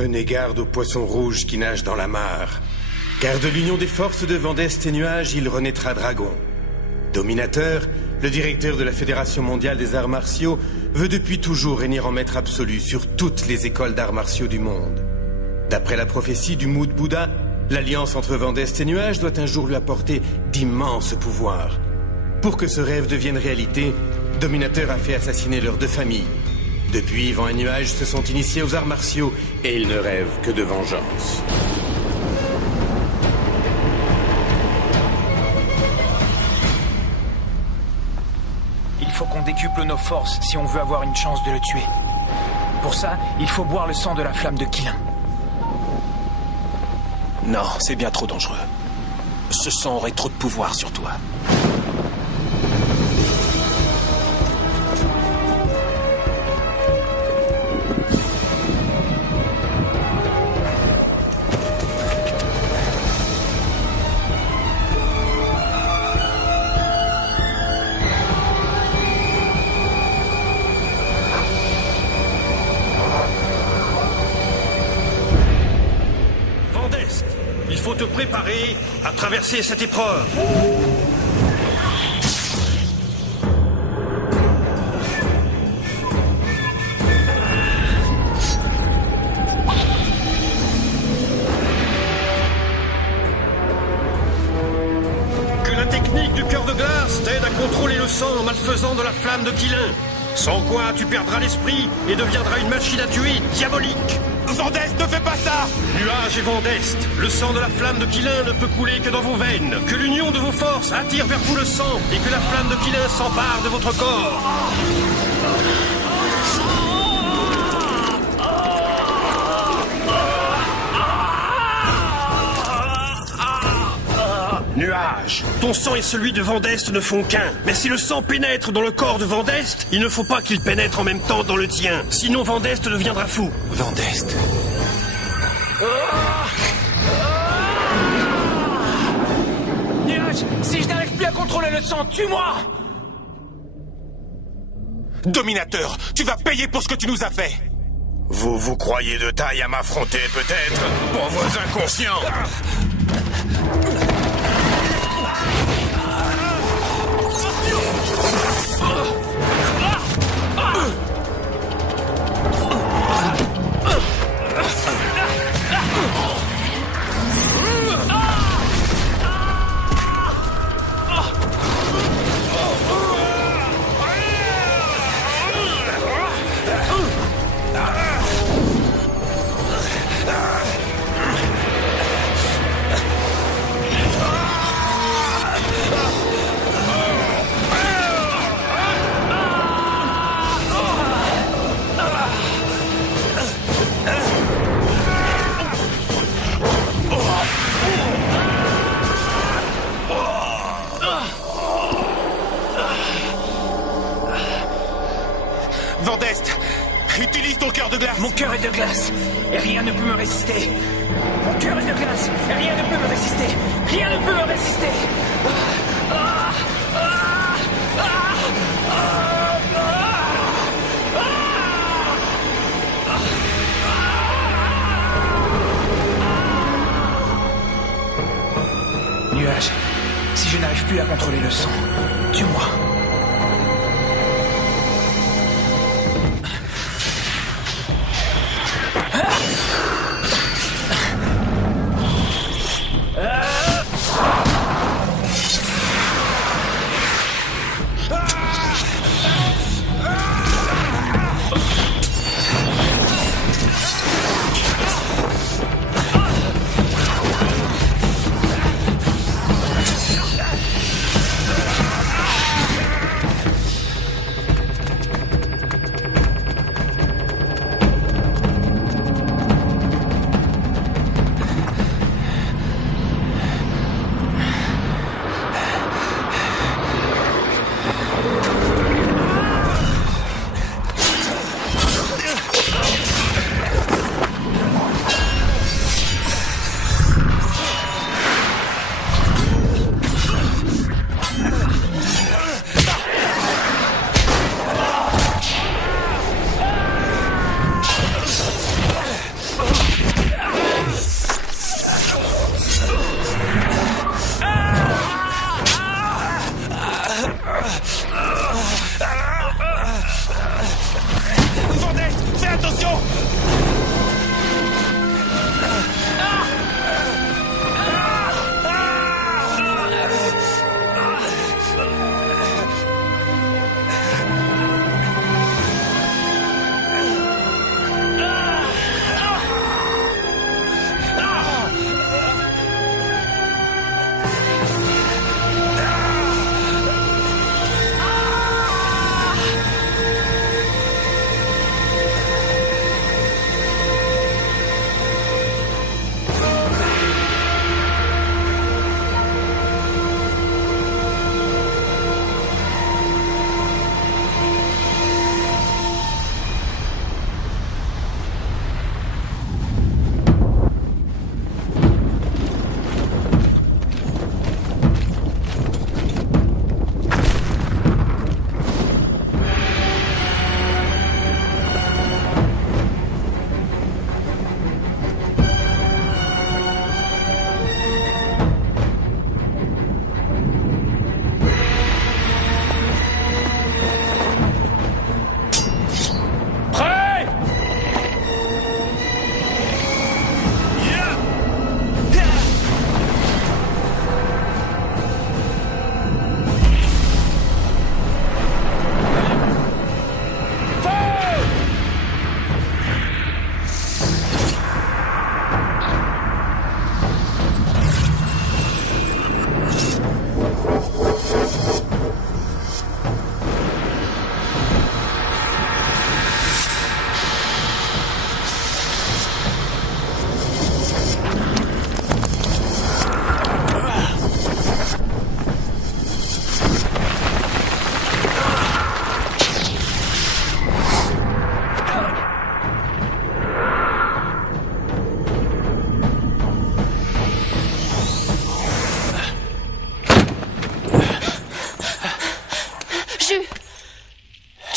Prenez garde aux poissons rouges qui nagent dans la mare. Car de l'union des forces de Vendeste et Nuage, il renaîtra dragon. Dominateur, le directeur de la Fédération mondiale des arts martiaux, veut depuis toujours régner en maître absolu sur toutes les écoles d'arts martiaux du monde. D'après la prophétie du Mood Bouddha, l'alliance entre Vendeste et Nuage doit un jour lui apporter d'immenses pouvoirs. Pour que ce rêve devienne réalité, Dominateur a fait assassiner leurs deux familles. Depuis, Vent et Nuage se sont initiés aux arts martiaux et ils ne rêvent que de vengeance. Il faut qu'on décuple nos forces si on veut avoir une chance de le tuer. Pour ça, il faut boire le sang de la flamme de Qilin. Non, c'est bien trop dangereux. Ce sang aurait trop de pouvoir sur toi. Il faut te préparer à traverser cette épreuve. Que la technique du cœur de glace t'aide à contrôler le sang en malfaisant de la flamme de Qilin. Sans quoi tu perdras l'esprit et deviendras une machine à tuer diabolique. Vendeste, ne fais pas ça! Nuage et Vendeste, le sang de la flamme de Qilin ne peut couler que dans vos veines. Que l'union de vos forces attire vers vous le sang et que la flamme de Qilin s'empare de votre corps. Nuage, ton sang et celui de Vendeste ne font qu'un. Mais si le sang pénètre dans le corps de Vendeste, il ne faut pas qu'il pénètre en même temps dans le tien. Sinon Vendeste deviendra fou. Vendeste. Nuage, si je n'arrive plus à contrôler le sang, tue-moi! Dominateur, tu vas payer pour ce que tu nous as fait! Vous vous croyez de taille à m'affronter, peut-être, pauvres inconscients? Vendeste, utilise ton cœur de glace. Mon cœur est de glace, et rien ne peut me résister. Mon cœur est de glace, et rien ne peut me résister. Rien ne peut me résister. Nuage, si je n'arrive plus à contrôler le sang, tue-moi.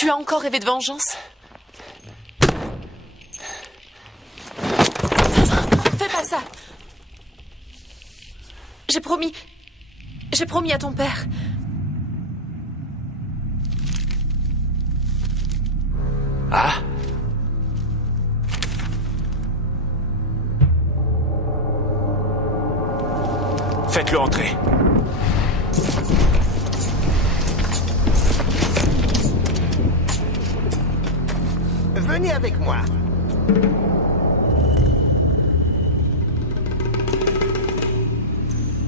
Tu as encore rêvé de vengeance? Fais pas ça. J'ai promis à ton père. Ah? Faites-le entrer. Venez avec moi.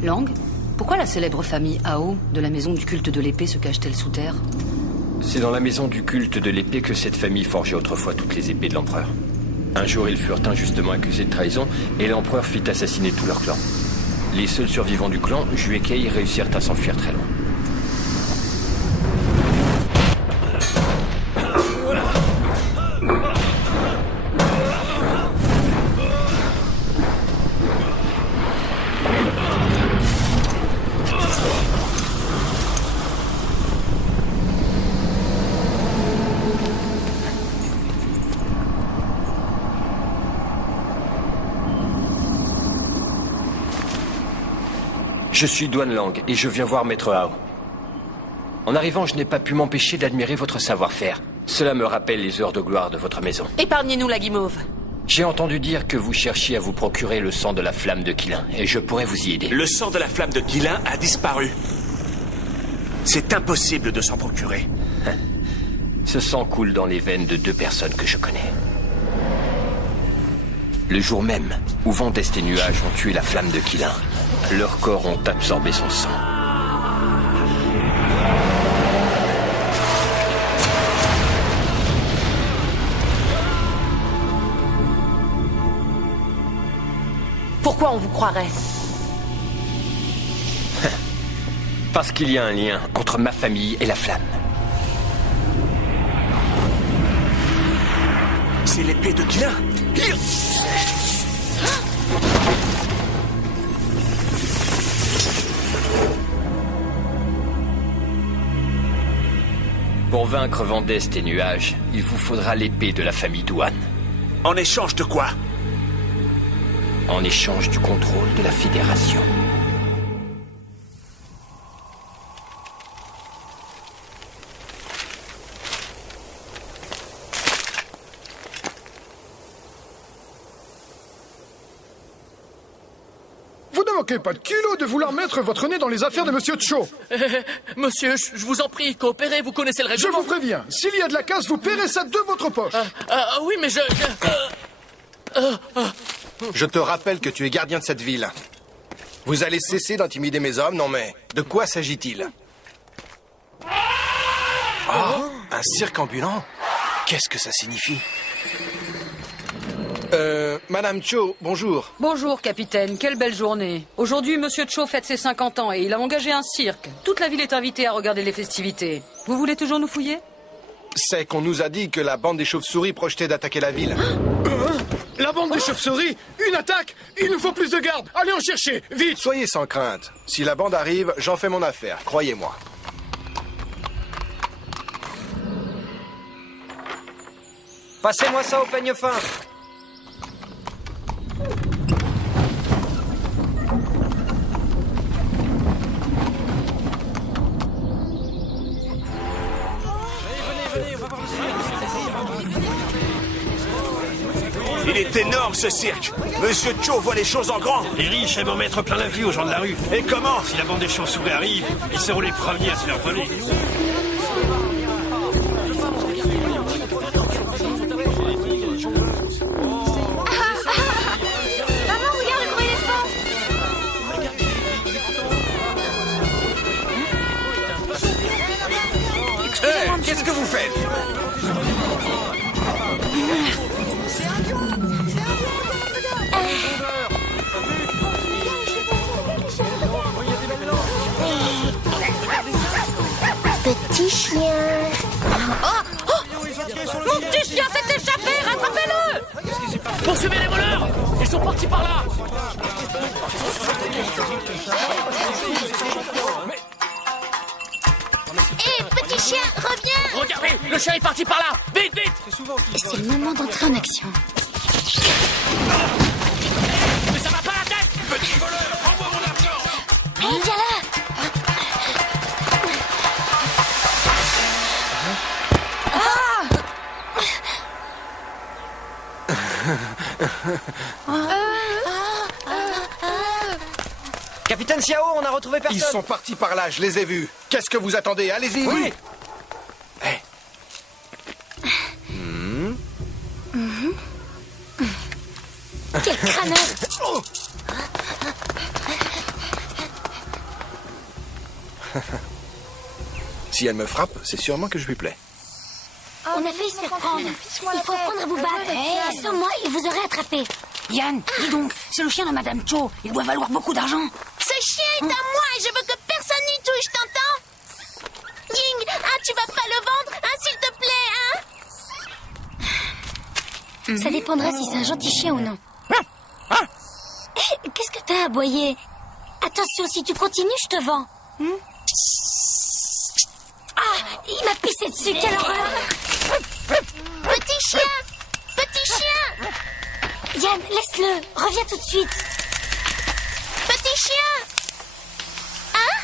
Lang, pourquoi la célèbre famille Ao de la maison du culte de l'épée se cache-t-elle sous terre? C'est dans la maison du culte de l'épée que cette famille forgeait autrefois toutes les épées de l'empereur. Un jour, ils furent injustement accusés de trahison et l'empereur fit assassiner tout leur clan. Les seuls survivants du clan, Ju et Kei, réussirent à s'enfuir très loin. Je suis Duan Lang et je viens voir Maître Ao. En arrivant, je n'ai pas pu m'empêcher d'admirer votre savoir-faire. Cela me rappelle les heures de gloire de votre maison. Épargnez-nous la guimauve. J'ai entendu dire que vous cherchiez à vous procurer le sang de la flamme de Qilin, et je pourrais vous y aider. Le sang de la flamme de Qilin a disparu. C'est impossible de s'en procurer. Ce sang coule dans les veines de 2 personnes que je connais. Le jour même où Vendeste et Nuages ont tué la flamme de Qilin, leurs corps ont absorbé son sang. Pourquoi on vous croirait? Parce qu'il y a un lien entre ma famille et la flamme. C'est l'épée de Qilin. Pour vaincre Vendeste et Nuages, il vous faudra l'épée de la famille Duan. En échange de quoi? En échange du contrôle de la Fédération. Vous ne manquez pas de culot de vouloir mettre votre nez dans les affaires de Monsieur Cho. Monsieur, je vous en prie, coopérez, vous connaissez le Je règlement. vous préviens, s'il y a de la casse, vous paierez ça de votre poche. Oui, mais Je te rappelle que tu es gardien de cette ville. Vous allez cesser d'intimider mes hommes, non mais... De quoi s'agit-il? Oh, un cirque ambulant? Qu'est-ce que ça signifie? Madame Cho, bonjour. Bonjour, capitaine. Quelle belle journée. Aujourd'hui, Monsieur Cho fête ses 50 ans et il a engagé un cirque. Toute la ville est invitée à regarder les festivités. Vous voulez toujours nous fouiller? C'est qu'on nous a dit que la bande des chauves-souris projetait d'attaquer la ville. La bande des chauves-souris? Une attaque? Il nous faut plus de gardes. Allez en chercher, vite. Soyez sans crainte. Si la bande arrive, j'en fais mon affaire, croyez-moi. Passez-moi ça au peigne fin. Il est énorme ce cirque. Monsieur Cho voit les choses en grand. Les riches aiment en mettre plein la vue aux gens de la rue. Et comment? Si la bande des chauves-souris arrive, ils seront les premiers à se faire voler. Maman, regarde le éléphant. Hey, qu'est-ce que vous faites? Petit chien. Mon petit chien s'est échappé, rattrapez-le. poursuivez les voleurs. Ils sont partis par là. Hé, petit chien, reviens. Regardez, Le chien est parti par là. Vite, vite. C'est le moment d'entrer en action. Mais ça va pas la tête. Petit voleur, rends-moi mon argent. Hé, viens là. Capitaine Xiao, on a retrouvé personne. Ils sont partis par là, je les ai vus. Qu'est-ce que vous attendez? Allez-y. Oui. Hey. Quel crâneur. Oh. Si elle me frappe, c'est sûrement que je lui plais. On a failli se faire prendre. Il faut apprendre à vous battre. Sans moi, il vous aurait attrapé. Yann, dis donc, c'est le chien de Madame Cho. Il doit valoir beaucoup d'argent. Ce chien est à moi et je veux que personne n'y touche, t'entends? Ying, tu vas pas le vendre, s'il te plaît, Ça dépendra si c'est un gentil chien ou non. Qu'est-ce que t'as aboyé? Attention, si tu continues, je te vends. Ah, il m'a pissé dessus, quelle horreur! Petit chien! Petit chien! Yann, laisse-le, reviens tout de suite. Petit chien! Hein?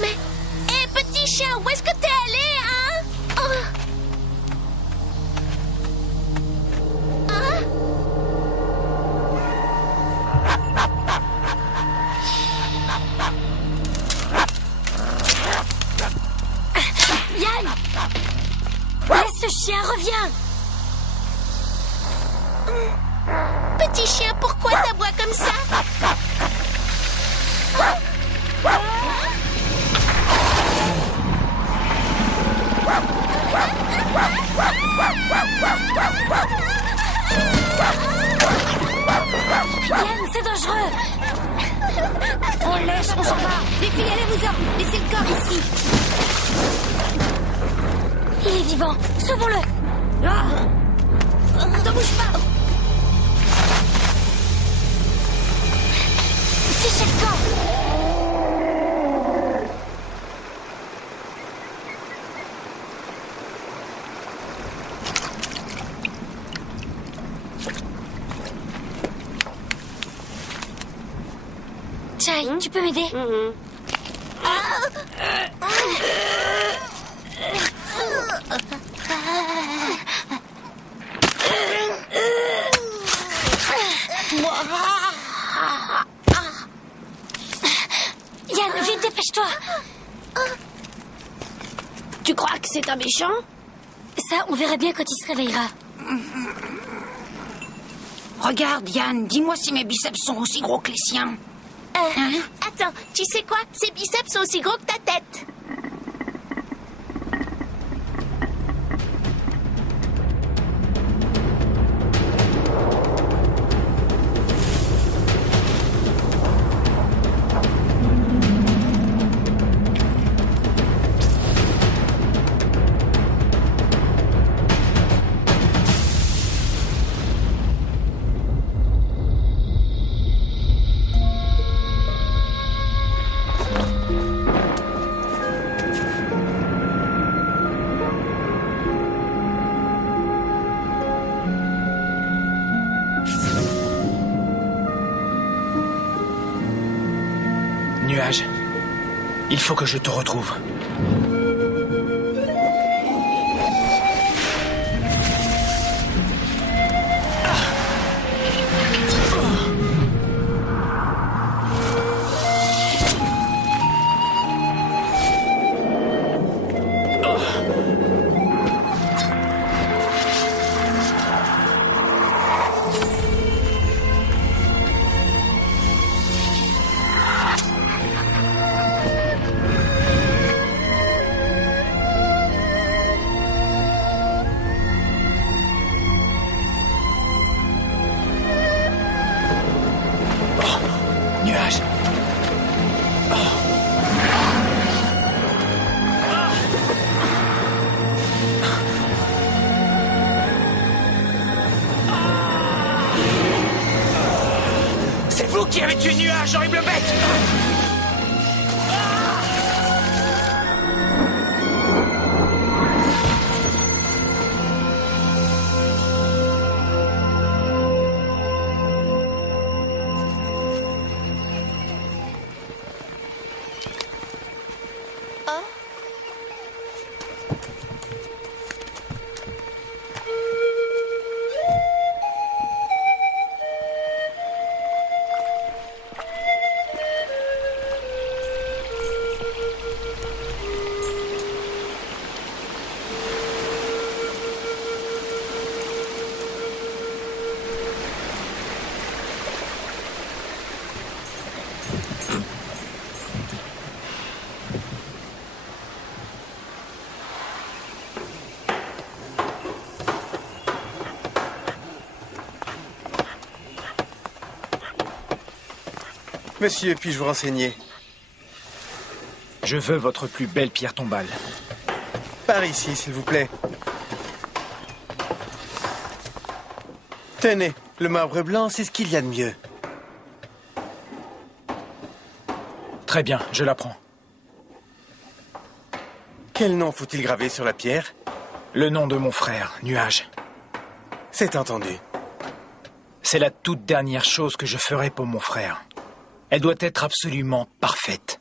Mais... Hé, petit chien, où est-ce que t'es allé, hein? Oh. Hein? Yann! Laisse ce chien, reviens! Petit chien, pourquoi t'aboies comme ça? Yann, c'est dangereux! On le laisse, on s'en va. Les filles, allez-vous-en. Laissez le corps ici. Il est vivant, sauvons-le! Ne bouge pas. Fichez le camp! Chai, tu peux m'aider? Yann, vite, dépêche-toi! Tu crois que c'est un méchant? Ça, on verra bien quand il se réveillera. Regarde, Yann, dis-moi si mes biceps sont aussi gros que les siens. Attends, tu sais quoi? Ses biceps sont aussi gros que ta tête. Nuage, il faut que je te retrouve. Nuage. C'est vous qui avez tué Nuage, horrible bête. Monsieur, puis-je vous renseigner? Je veux votre plus belle pierre tombale. Par ici, s'il vous plaît. Tenez, le marbre blanc, c'est ce qu'il y a de mieux. Très bien, je la prends. Quel nom faut-il graver sur la pierre? Le nom de mon frère, Nuage. C'est entendu. C'est la toute dernière chose que je ferai pour mon frère. Elle doit être absolument parfaite.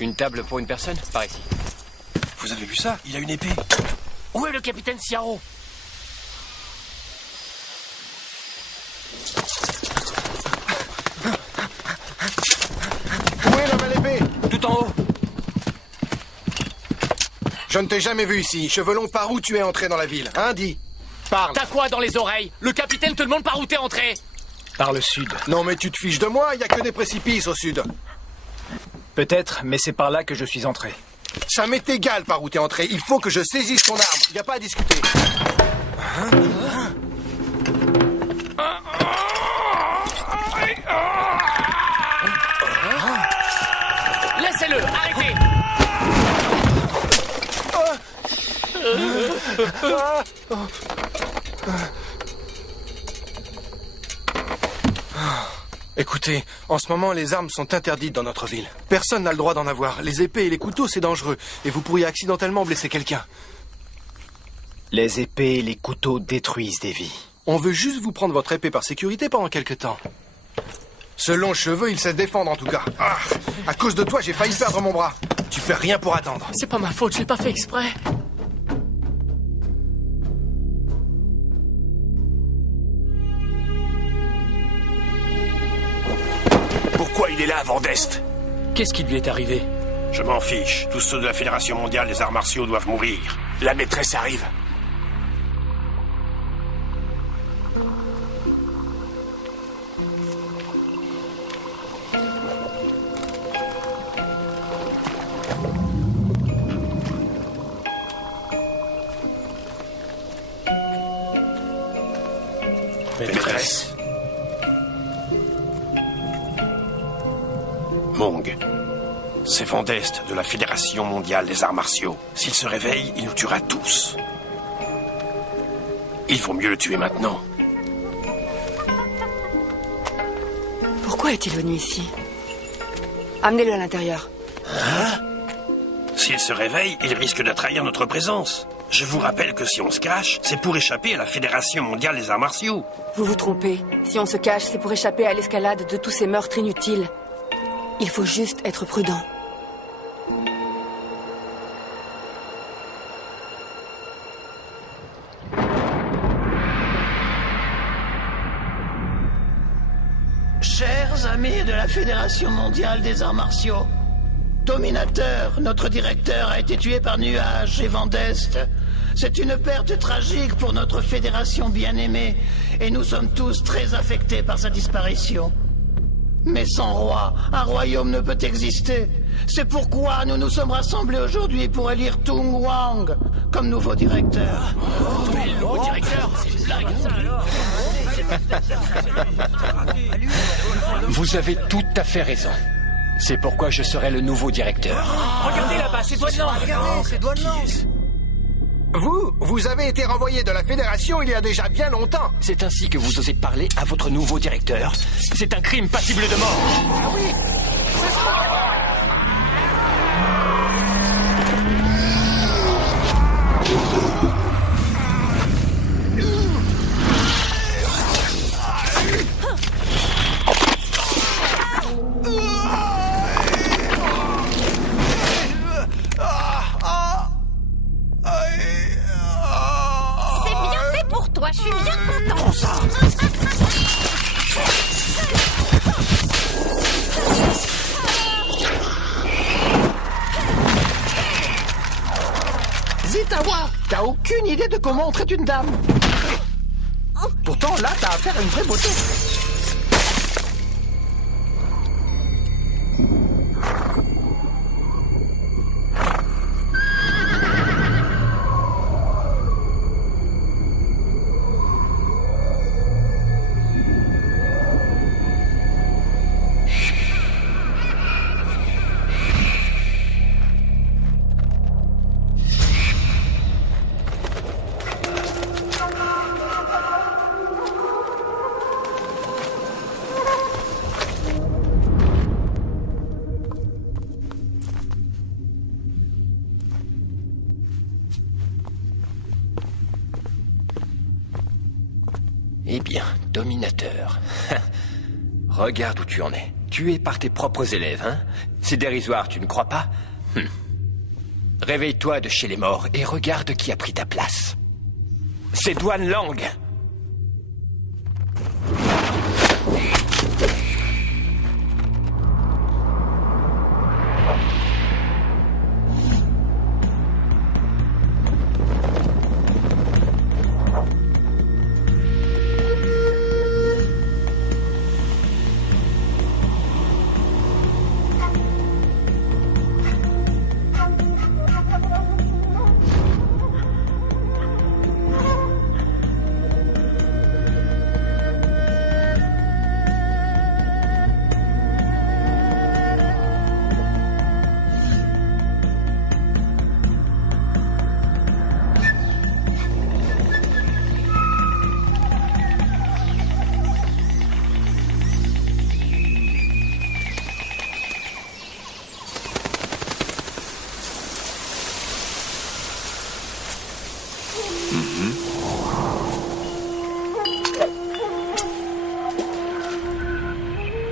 Une table pour une personne? Par ici. Vous avez vu ça? Il a une épée. Où est le capitaine Siaro? Où est la belle épée? Tout en haut. Je ne t'ai jamais vu ici. Chevelon, par où tu es entré dans la ville? Hein, dis. Parle. T'as quoi dans les oreilles? Le capitaine te demande par où t'es entré. Par le sud. Non, mais tu te fiches de moi, il n'y a que des précipices au sud. Peut-être, mais c'est par là que je suis entré. Ça m'est égal par où t'es entré. Il faut que je saisisse ton arme. Il n'y a pas à discuter. Laissez-le, arrêtez. Écoutez, en ce moment, les armes sont interdites dans notre ville. Personne n'a le droit d'en avoir. Les épées et les couteaux, c'est dangereux. Et vous pourriez accidentellement blesser quelqu'un. Les épées et les couteaux détruisent des vies. On veut juste vous prendre votre épée par sécurité pendant quelque temps. Ce long cheveu, il sait se défendre en tout cas. Ah, à cause de toi, j'ai failli perdre mon bras. Tu fais rien pour attendre. C'est pas ma faute, je l'ai pas fait exprès. Pourquoi il est là, Vandeste? Qu'est-ce qui lui est arrivé? Je m'en fiche. Tous ceux de la Fédération mondiale des arts martiaux doivent mourir. La maîtresse arrive. Maîtresse. Mong. C'est Vandeste de la Fédération mondiale des arts martiaux. S'il se réveille, il nous tuera tous. Il vaut mieux le tuer maintenant. Pourquoi est-il venu ici? Amenez-le à l'intérieur. Hein? S'il se réveille, il risque de trahir notre présence. Je vous rappelle que si on se cache, c'est pour échapper à la Fédération mondiale des arts martiaux. Vous vous trompez. Si on se cache, c'est pour échapper à l'escalade de tous ces meurtres inutiles. Il faut juste être prudent. Chers amis de la Fédération mondiale des arts martiaux, Dominateur, notre directeur, a été tué par Nuage et Vandeste. C'est une perte tragique pour notre fédération bien-aimée, et nous sommes tous très affectés par sa disparition. Mais sans roi, un royaume ne peut exister. C'est pourquoi nous nous sommes rassemblés aujourd'hui pour élire Tung Wang comme nouveau directeur. Nouveau directeur, c'est une blague. Vous avez tout à fait raison. C'est pourquoi je serai le nouveau directeur. Regardez là-bas, c'est Douaneland. Regardez, c'est Douaneland. Vous avez été renvoyé de la Fédération il y a déjà bien longtemps. C'est ainsi que vous osez parler à votre nouveau directeur. C'est un crime passible de mort. Ah oui, c'est ça. Je suis bien content. Prends ça. Zitawa, t'as aucune idée de comment on traite une dame. Pourtant, là, t'as affaire à une vraie beauté. dominateur. Regarde où tu en es. Tué par tes propres élèves, hein? C'est dérisoire, tu ne crois pas? Réveille-toi de chez les morts et regarde qui a pris ta place. C'est Duan Lang.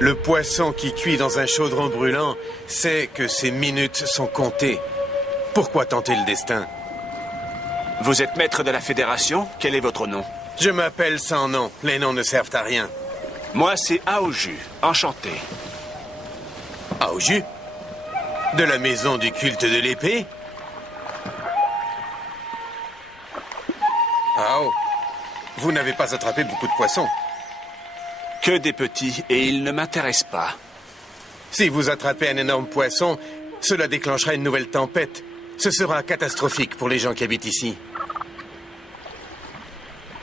Le poisson qui cuit dans un chaudron brûlant sait que ses minutes sont comptées. Pourquoi tenter le destin? Vous êtes maître de la Fédération? Quel est votre nom? Je m'appelle sans nom. Les noms ne servent à rien. Moi, c'est Aoju. Enchanté. Aoju? De la maison du culte de l'épée? Ao, vous n'avez pas attrapé beaucoup de poissons. Que des petits, et ils ne m'intéressent pas. Si vous attrapez un énorme poisson, cela déclenchera une nouvelle tempête. Ce sera catastrophique pour les gens qui habitent ici.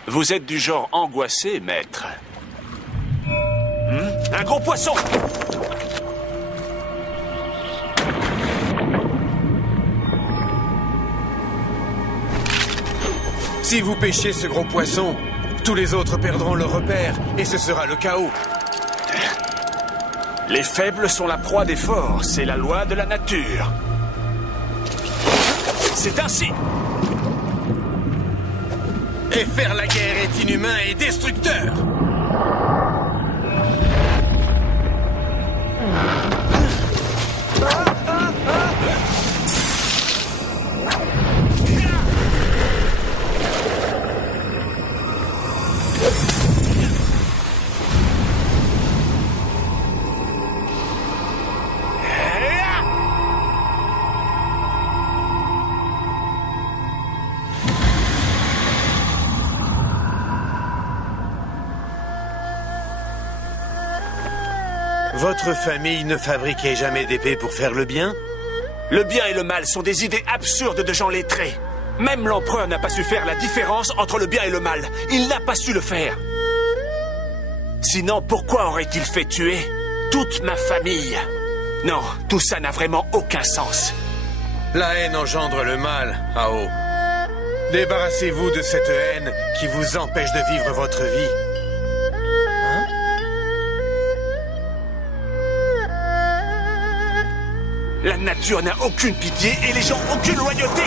Vous êtes du genre angoissé, maître. Un gros poisson! Si vous pêchez ce gros poisson, tous les autres perdront leur repère et ce sera le chaos. Les faibles sont la proie des forts, c'est la loi de la nature. C'est ainsi. Et faire la guerre est inhumain et destructeur. Votre famille ne fabriquait jamais d'épée pour faire le bien? Le bien et le mal sont des idées absurdes de gens lettrés. Même l'empereur n'a pas su faire la différence entre le bien et le mal. Il n'a pas su le faire. Sinon, pourquoi aurait-il fait tuer toute ma famille? Non, tout ça n'a vraiment aucun sens. La haine engendre le mal, Ao. Débarrassez-vous de cette haine qui vous empêche de vivre votre vie. La nature n'a aucune pitié et les gens aucune loyauté.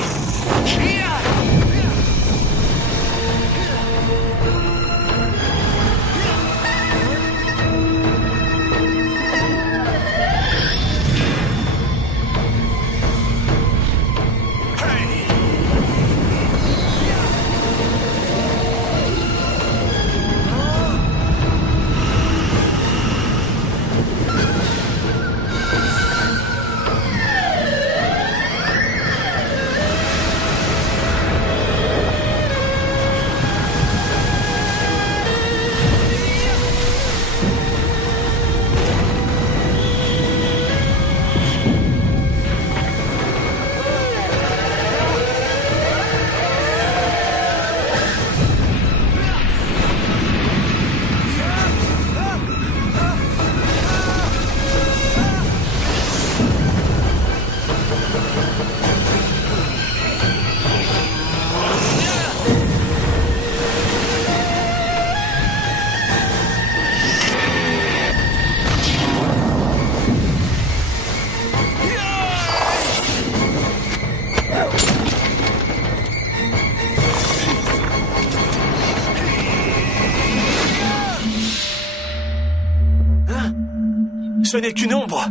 Ce n'est qu'une ombre.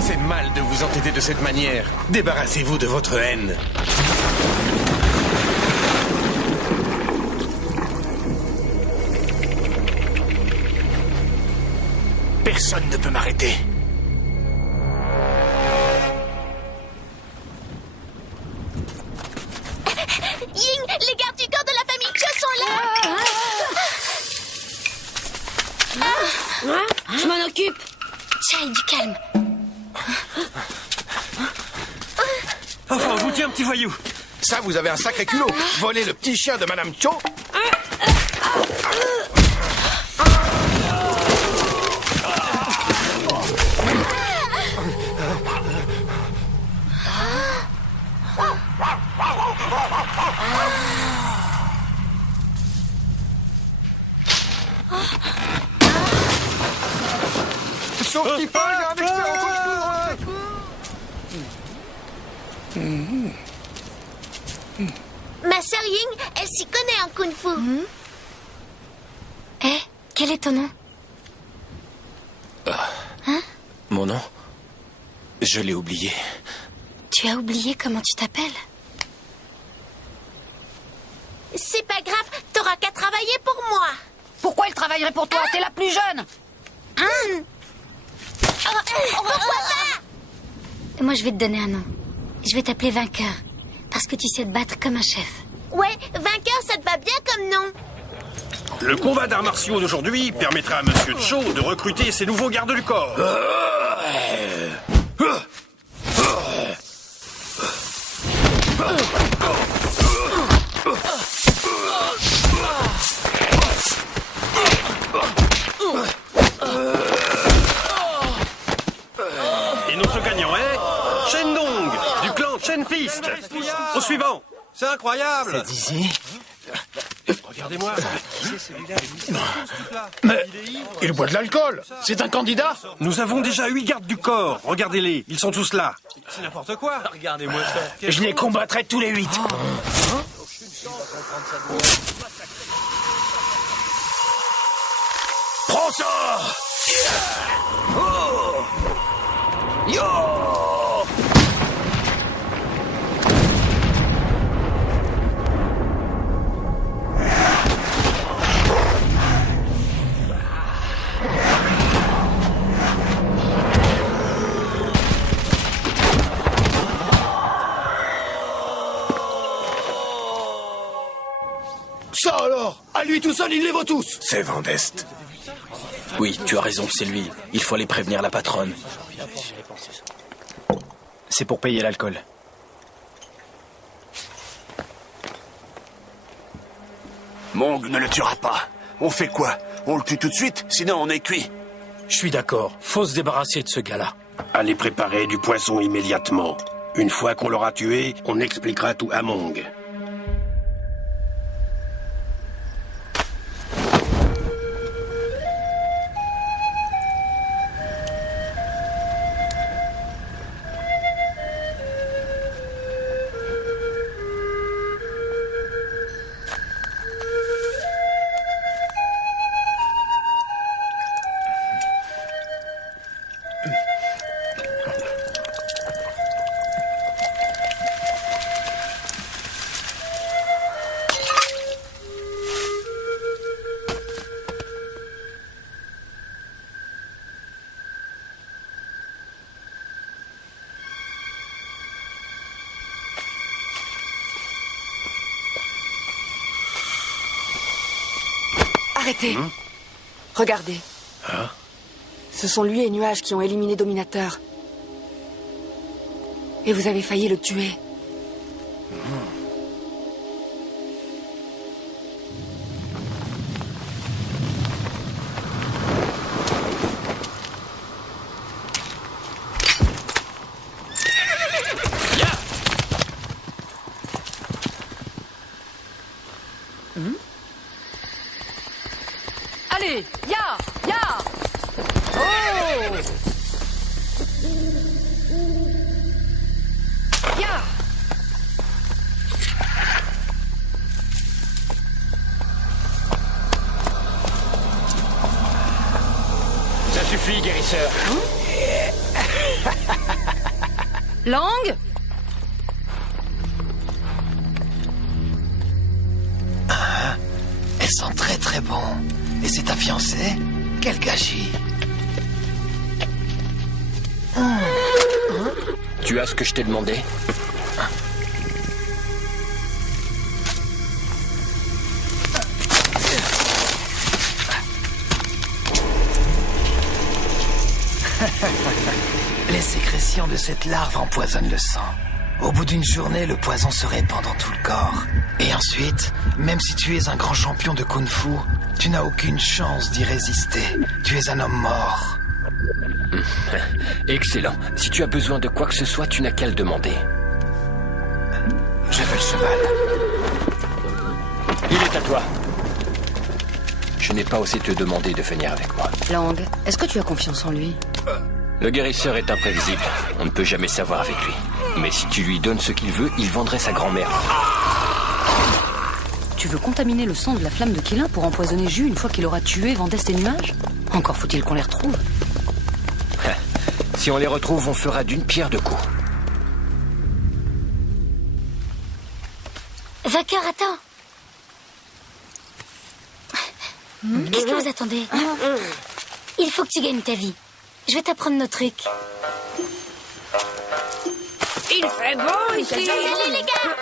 C'est mal de vous entêter de cette manière. Débarrassez-vous de votre haine. Personne ne peut m'arrêter. Ying, les gardes du corps de la famille Cho sont là. Je m'en occupe. Chai, du calme. Enfin, vous tiens, petit voyou. Ça, vous avez un sacré culot. Voler le petit chien de Madame Cho. Sauf qu'il peut, j'ai un expert en kung-fu. Ma sœur Ying, elle s'y connaît en kung-fu. Eh, quel est ton nom? Hein? Mon nom? Je l'ai oublié. Tu as oublié comment tu t'appelles? C'est pas grave, t'auras qu'à travailler pour moi. Pourquoi il travaillerait pour toi? T'es la plus jeune. Pourquoi pas? Moi, je vais te donner un nom. Je vais t'appeler Vainqueur. Parce que tu sais te battre comme un chef. Ouais, vainqueur, ça te va bien comme nom. Le combat d'arts martiaux d'aujourd'hui permettra à Monsieur Cho de recruter ses nouveaux gardes du corps. Et notre gagnant est Shendong, du clan Chen Fist. Au suivant. C'est incroyable. C'est Dizzy. Regardez-moi. Mais il boit de l'alcool. C'est un candidat. Nous avons déjà 8 gardes du corps. Regardez-les, ils sont tous là. C'est n'importe quoi. Regardez-moi ça. Je les combattrai tous les 8. Prends ça! Oh! Yo! Ça alors, à lui tout seul, il les vaut tous. C'est Van Dest. Oui, tu as raison, c'est lui. Il faut aller prévenir la patronne. C'est pour payer l'alcool. Mong ne le tuera pas. On fait quoi? On le tue tout de suite, sinon on est cuit. Je suis d'accord. Faut se débarrasser de ce gars-là. Allez préparer du poisson immédiatement. Une fois qu'on l'aura tué, on expliquera tout à Mong. Arrêtez. Regardez. Ce sont lui et Nuage qui ont éliminé Dominateur. Et vous avez failli le tuer. Allez, ya, ya. Oh. Ya. guérisseur. Lang? Elle sent très très bon. Et c'est ta fiancée? Quel gâchis. Tu as ce que je t'ai demandé? Les sécrétions de cette larve empoisonnent le sang. Au bout d'une journée, le poison se répand dans tout le corps. Et ensuite, même si tu es un grand champion de kung-fu, tu n'as aucune chance d'y résister. Tu es un homme mort. Excellent. Si tu as besoin de quoi que ce soit, tu n'as qu'à le demander. Je veux le cheval. Il est à toi. Je n'ai pas osé te demander de venir avec moi. Lang, est-ce que tu as confiance en lui? Le guérisseur est imprévisible. On ne peut jamais savoir avec lui. Mais si tu lui donnes ce qu'il veut, il vendrait sa grand-mère. Tu veux contaminer le sang de la flamme de Qilin pour empoisonner Ju une fois qu'il aura tué Vendeste et Nuage? Encore faut-il qu'on les retrouve. Si on les retrouve, on fera d'une pierre deux coups. Vainqueur, attends. Qu'est-ce que vous attendez? Il faut que tu gagnes ta vie. Je vais t'apprendre nos trucs. Il fait beau ici. Salut les gars.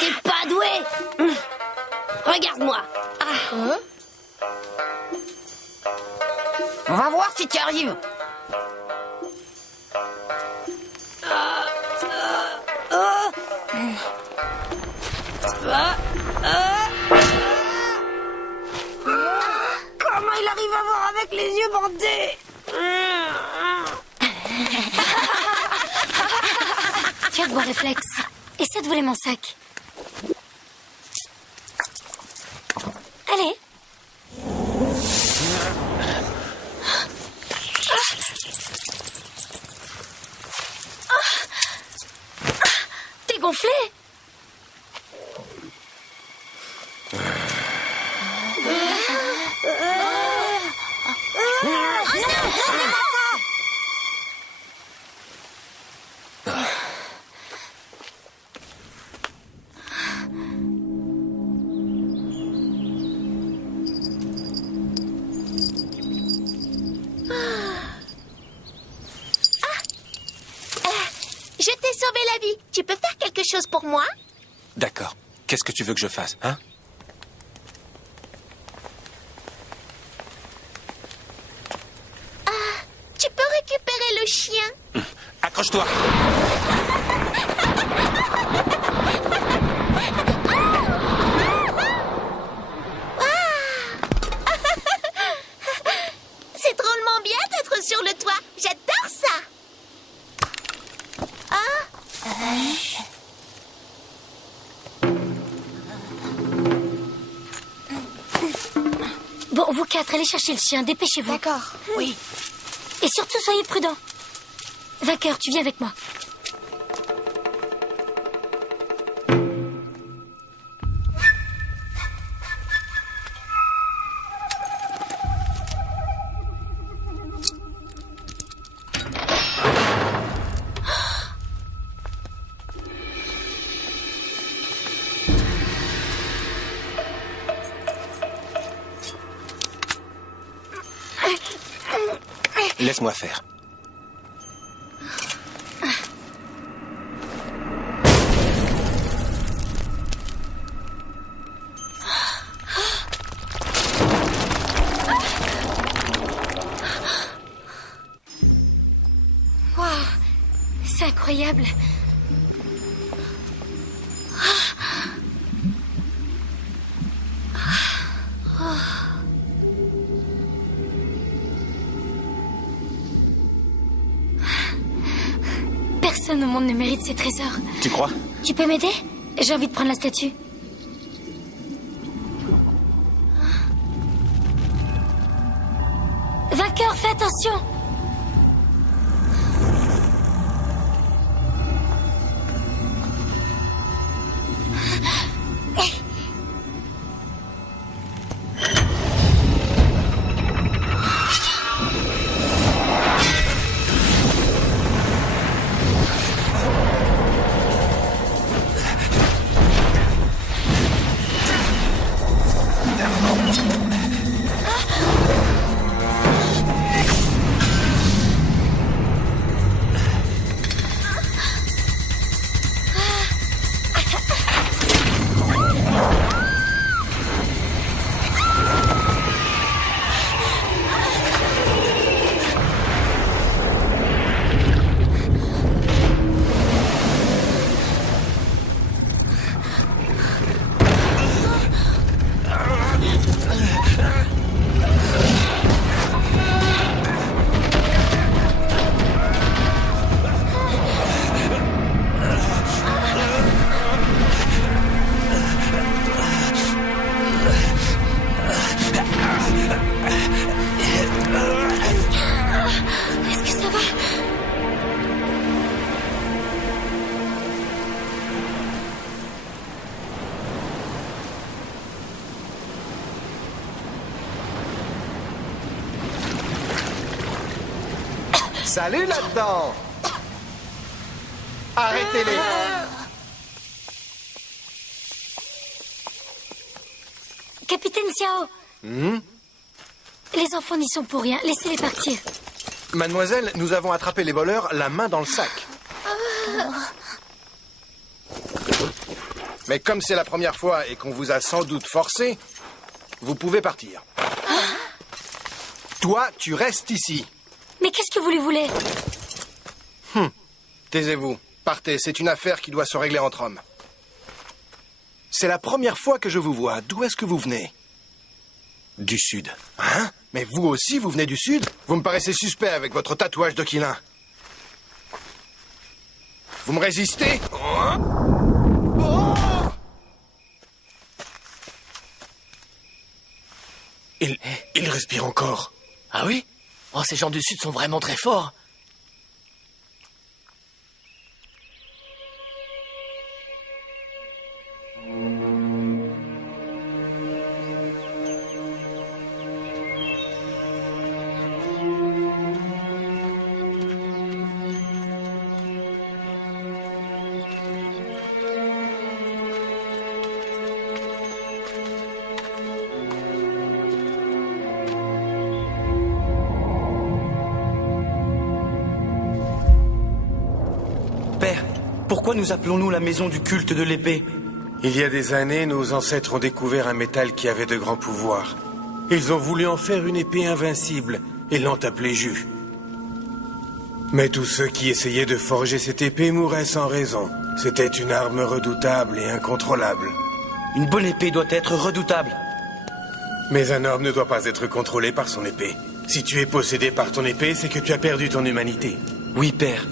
T'es pas doué. Regarde-moi. On va voir si tu arrives. Comment il arrive à voir avec les yeux bandés? Tu as de bons réflexes. Essaie de voler mon sac. Allez. T'es gonflé? Je t'ai sauvé la vie. Tu peux faire quelque chose pour moi? D'accord. Qu'est-ce que tu veux que je fasse, hein? Tu peux récupérer le chien? Accroche-toi. C'est drôlement bien d'être sur le toit. J'adore ça. Bon, vous quatre, allez chercher le chien. Dépêchez-vous. D'accord. Oui. Et surtout, soyez prudents. Vainqueur, tu viens avec moi. Laisse-moi faire. Waouh, c'est incroyable. Personne au monde ne mérite ces trésors. Tu crois? Tu peux m'aider? J'ai envie de prendre la statue. Vainqueur, fais attention! Salut là-dedans! Arrêtez-les! Capitaine Xiao, les enfants n'y sont pour rien. Laissez-les partir. Mademoiselle, nous avons attrapé les voleurs la main dans le sac. Mais comme c'est la première fois et qu'on vous a sans doute forcé, vous pouvez partir. Toi, tu restes ici. Mais qu'est-ce que vous lui voulez? Taisez-vous. Partez, c'est une affaire qui doit se régler entre hommes. C'est la première fois que je vous vois. D'où est-ce que vous venez? Du sud. Hein? Mais vous aussi, vous venez du sud? Vous me paraissez suspect avec votre tatouage de Quilin. Vous me résistez? Il respire encore. Ah oui? Oh, ces gens du sud sont vraiment très forts. Père, pourquoi nous appelons-nous la maison du culte de l'épée? Il y a des années, nos ancêtres ont découvert un métal qui avait de grands pouvoirs. Ils ont voulu en faire une épée invincible et l'ont appelée Jus. Mais tous ceux qui essayaient de forger cette épée mouraient sans raison. C'était une arme redoutable et incontrôlable. Une bonne épée doit être redoutable. Mais un homme ne doit pas être contrôlé par son épée. Si tu es possédé par ton épée, c'est que tu as perdu ton humanité. Oui, père.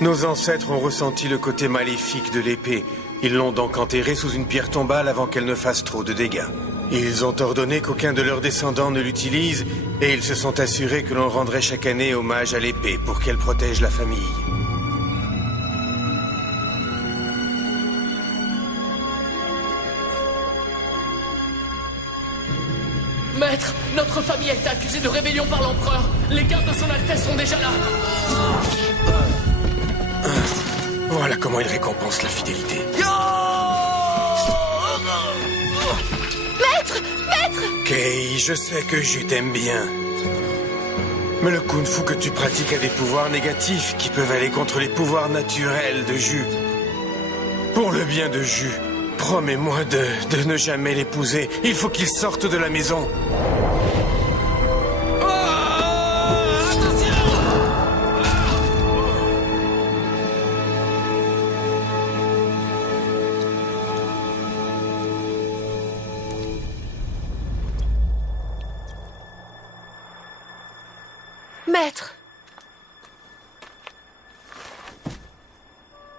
Nos ancêtres ont ressenti le côté maléfique de l'épée. Ils l'ont donc enterrée sous une pierre tombale avant qu'elle ne fasse trop de dégâts. Ils ont ordonné qu'aucun de leurs descendants ne l'utilise et ils se sont assurés que l'on rendrait chaque année hommage à l'épée pour qu'elle protège la famille. Maître, notre famille a été accusée de rébellion par l'empereur. Les gardes de son Altesse sont déjà là. Voilà comment il récompense la fidélité. Maître! Maître! Kei, je sais que Jus t'aime bien. Mais le kung-fu que tu pratiques a des pouvoirs négatifs qui peuvent aller contre les pouvoirs naturels de Jus. Pour le bien de Jus, promets-moi de ne jamais l'épouser. Il faut qu'il sorte de la maison. Maître!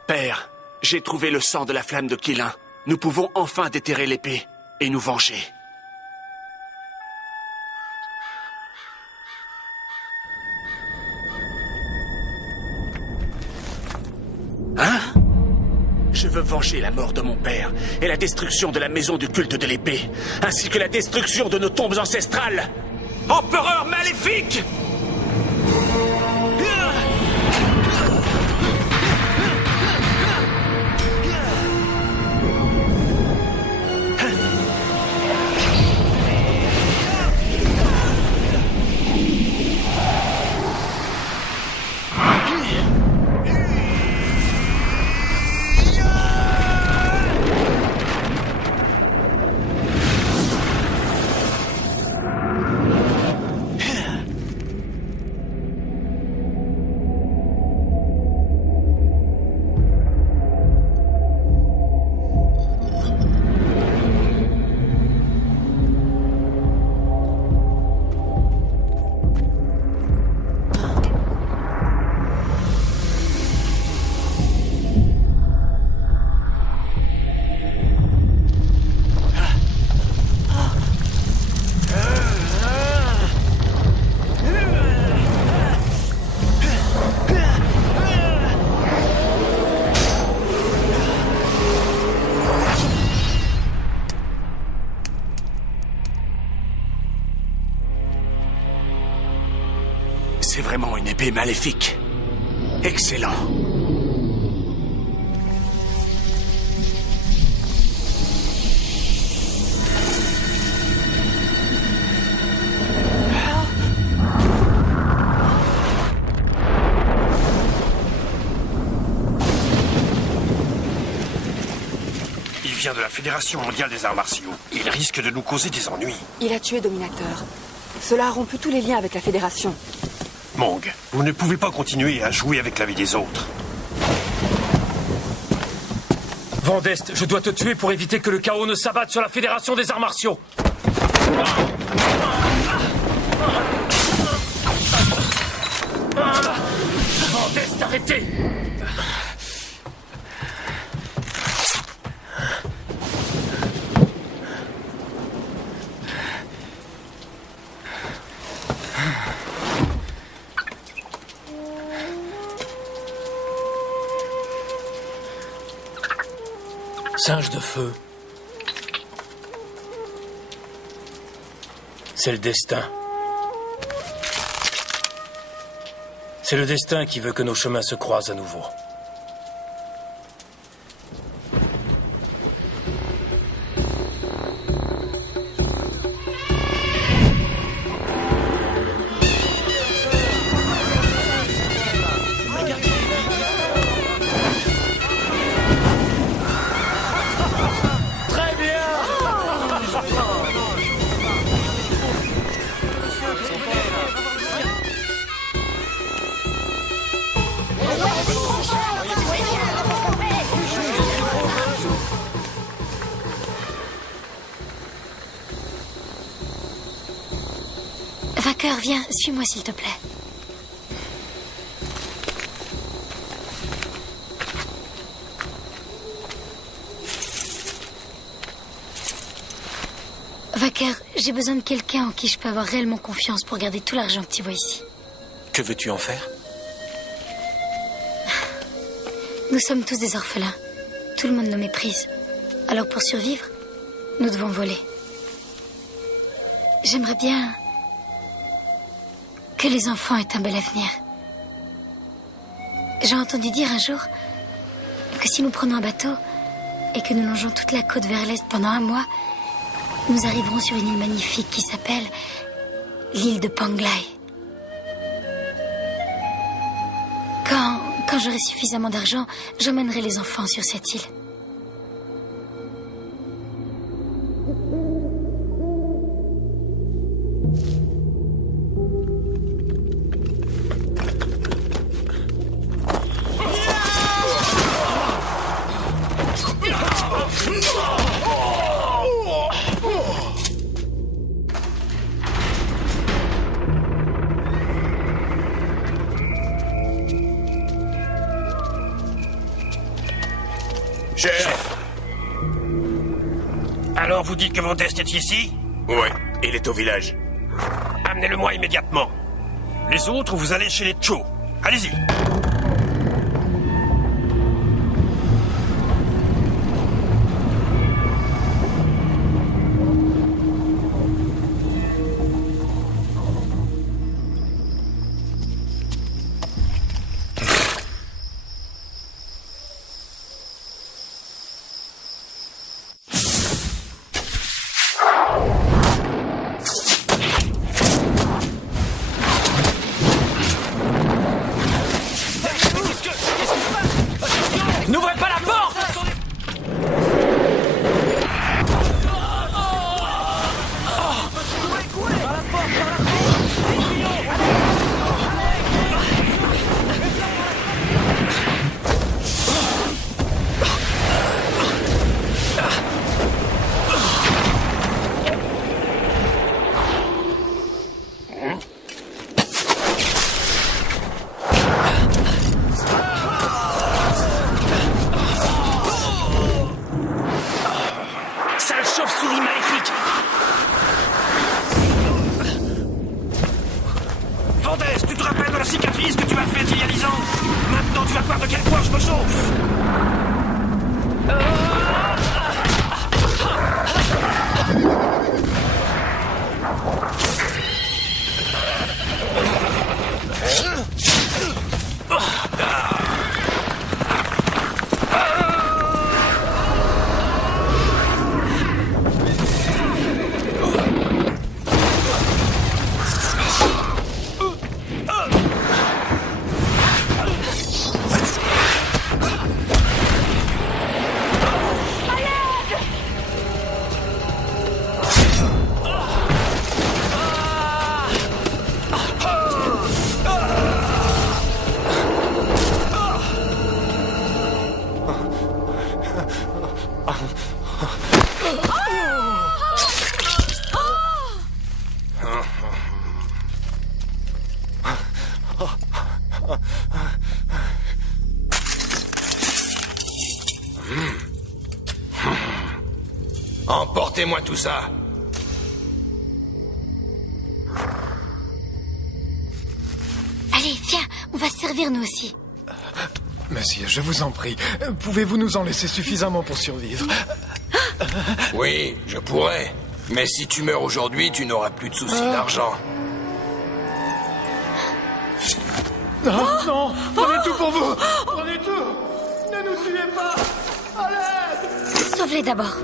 Père, j'ai trouvé le sang de la flamme de Quilin. Nous pouvons enfin déterrer l'épée et nous venger. Hein? Je veux venger la mort de mon père et la destruction de la maison du culte de l'épée, ainsi que la destruction de nos tombes ancestrales. Empereur maléfique! C'est vraiment une épée maléfique. Excellent. Il vient de la Fédération mondiale des arts martiaux. Il risque de nous causer des ennuis. Il a tué Dominateur. Cela a rompu tous les liens avec la Fédération. Mong, vous ne pouvez pas continuer à jouer avec la vie des autres. Vandest, je dois te tuer pour éviter que le chaos ne s'abatte sur la Fédération des arts martiaux. Vandest, arrêtez! Singe de feu. C'est le destin. C'est le destin qui veut que nos chemins se croisent à nouveau. Vainqueur, viens, suis-moi s'il te plaît. Vainqueur, j'ai besoin de quelqu'un en qui je peux avoir réellement confiance pour garder tout l'argent que tu vois ici. Que veux-tu en faire? Nous sommes tous des orphelins. Tout le monde nous méprise. Alors pour survivre, nous devons voler. J'aimerais bien que les enfants aient un bel avenir. J'ai entendu dire un jour que si nous prenons un bateau et que nous longeons toute la côte vers l'est pendant un mois, nous arriverons sur une île magnifique qui s'appelle l'île de Panglai. Quand j'aurai suffisamment d'argent, j'emmènerai les enfants sur cette île. Chef. Alors vous dites que Vandest est ici? Ouais, il est au village. Amenez-le-moi immédiatement. Les autres, vous allez chez les Cho. Allez-y. N'ouvrez pas la porte! Vandest, tu te rappelles de la cicatrice que tu m'as faite il y a 10 ans? Maintenant, tu vas voir de quel point je me chauffe. Emportez-moi tout ça. Allez, viens, on va se servir nous aussi. Monsieur, je vous en prie, pouvez-vous nous en laisser suffisamment pour survivre? Oui, je pourrais. Mais si tu meurs aujourd'hui, tu n'auras plus de soucis d'argent. Non, non, prenez tout pour vous. Prenez tout. Ne nous tuez pas. À l'aide. Sauve-les d'abord.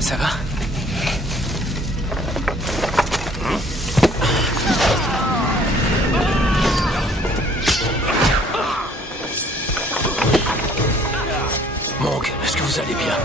Ça va? Monk, est-ce que vous allez bien?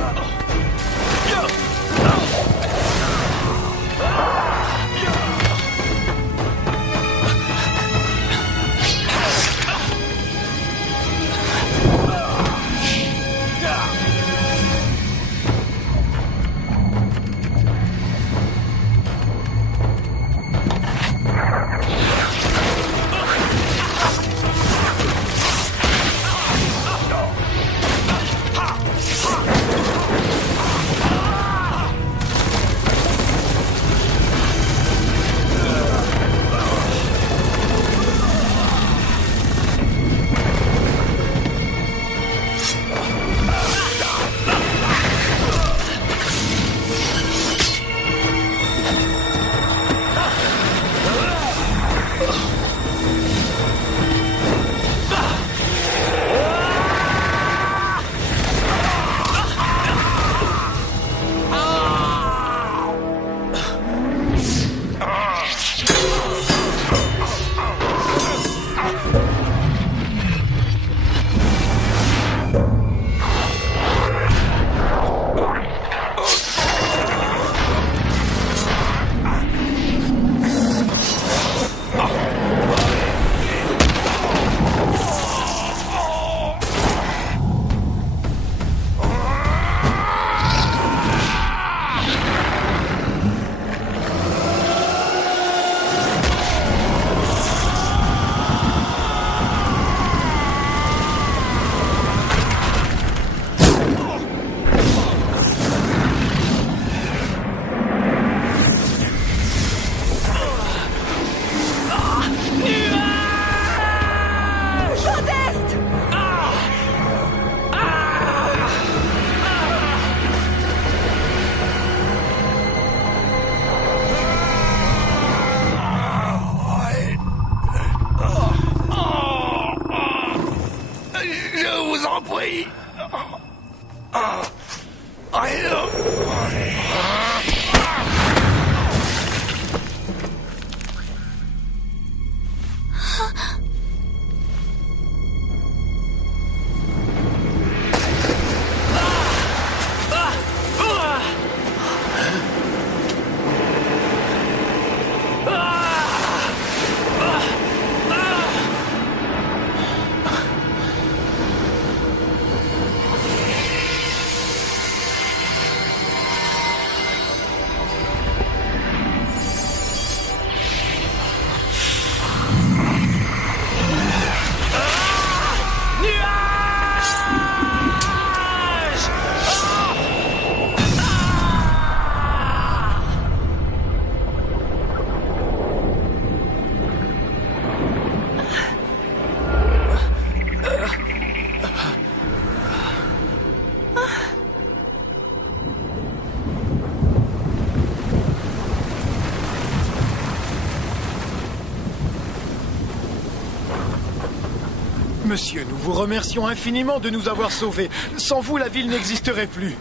Monsieur, nous vous remercions infiniment de nous avoir sauvés. Sans vous, la ville n'existerait plus.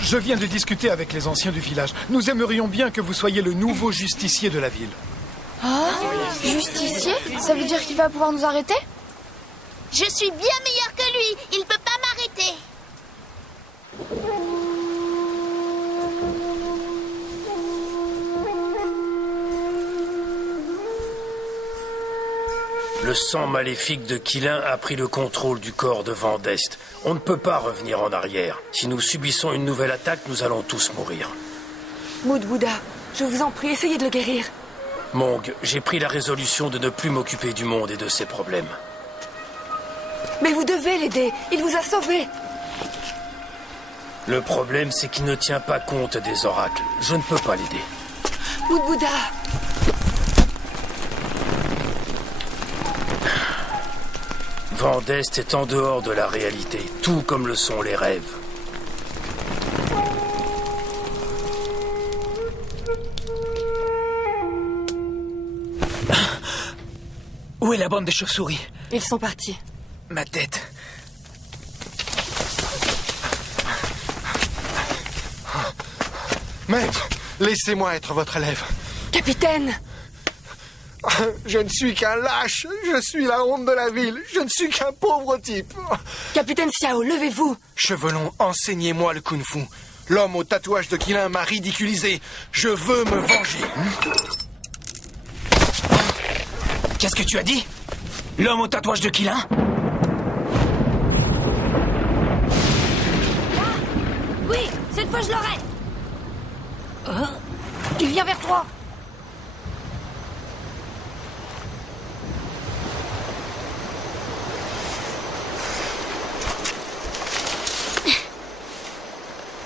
Je viens de discuter avec les anciens du village. Nous aimerions bien que vous soyez le nouveau justicier de la ville. Ah, justicier? Ça veut dire qu'il va pouvoir nous arrêter? Je suis bien meilleur que lui. Il peut pas m'arrêter. Le sang maléfique de Quilin a pris le contrôle du corps de Vendeste. On ne peut pas revenir en arrière. Si nous subissons une nouvelle attaque, nous allons tous mourir. Mood Bouddha, je vous en prie, essayez de le guérir. Mong, j'ai pris la résolution de ne plus m'occuper du monde et de ses problèmes. Mais vous devez l'aider, il vous a sauvé. Le problème, c'est qu'il ne tient pas compte des oracles. Je ne peux pas l'aider. Mood Bouddha. Vendeste est en dehors de la réalité, tout comme le sont les rêves. Où est la bande des chauves-souris? Ils sont partis. Ma tête. Maître, laissez-moi être votre élève. Capitaine! Je ne suis qu'un lâche, je suis la honte de la ville, je ne suis qu'un pauvre type. Capitaine Xiao, levez-vous. Chevelon, enseignez-moi le kung-fu. L'homme au tatouage de Quilin m'a ridiculisé. Je veux me venger. Qu'est-ce que tu as dit? L'homme au tatouage de Quilin? Oui, cette fois je l'aurai. Il vient vers toi.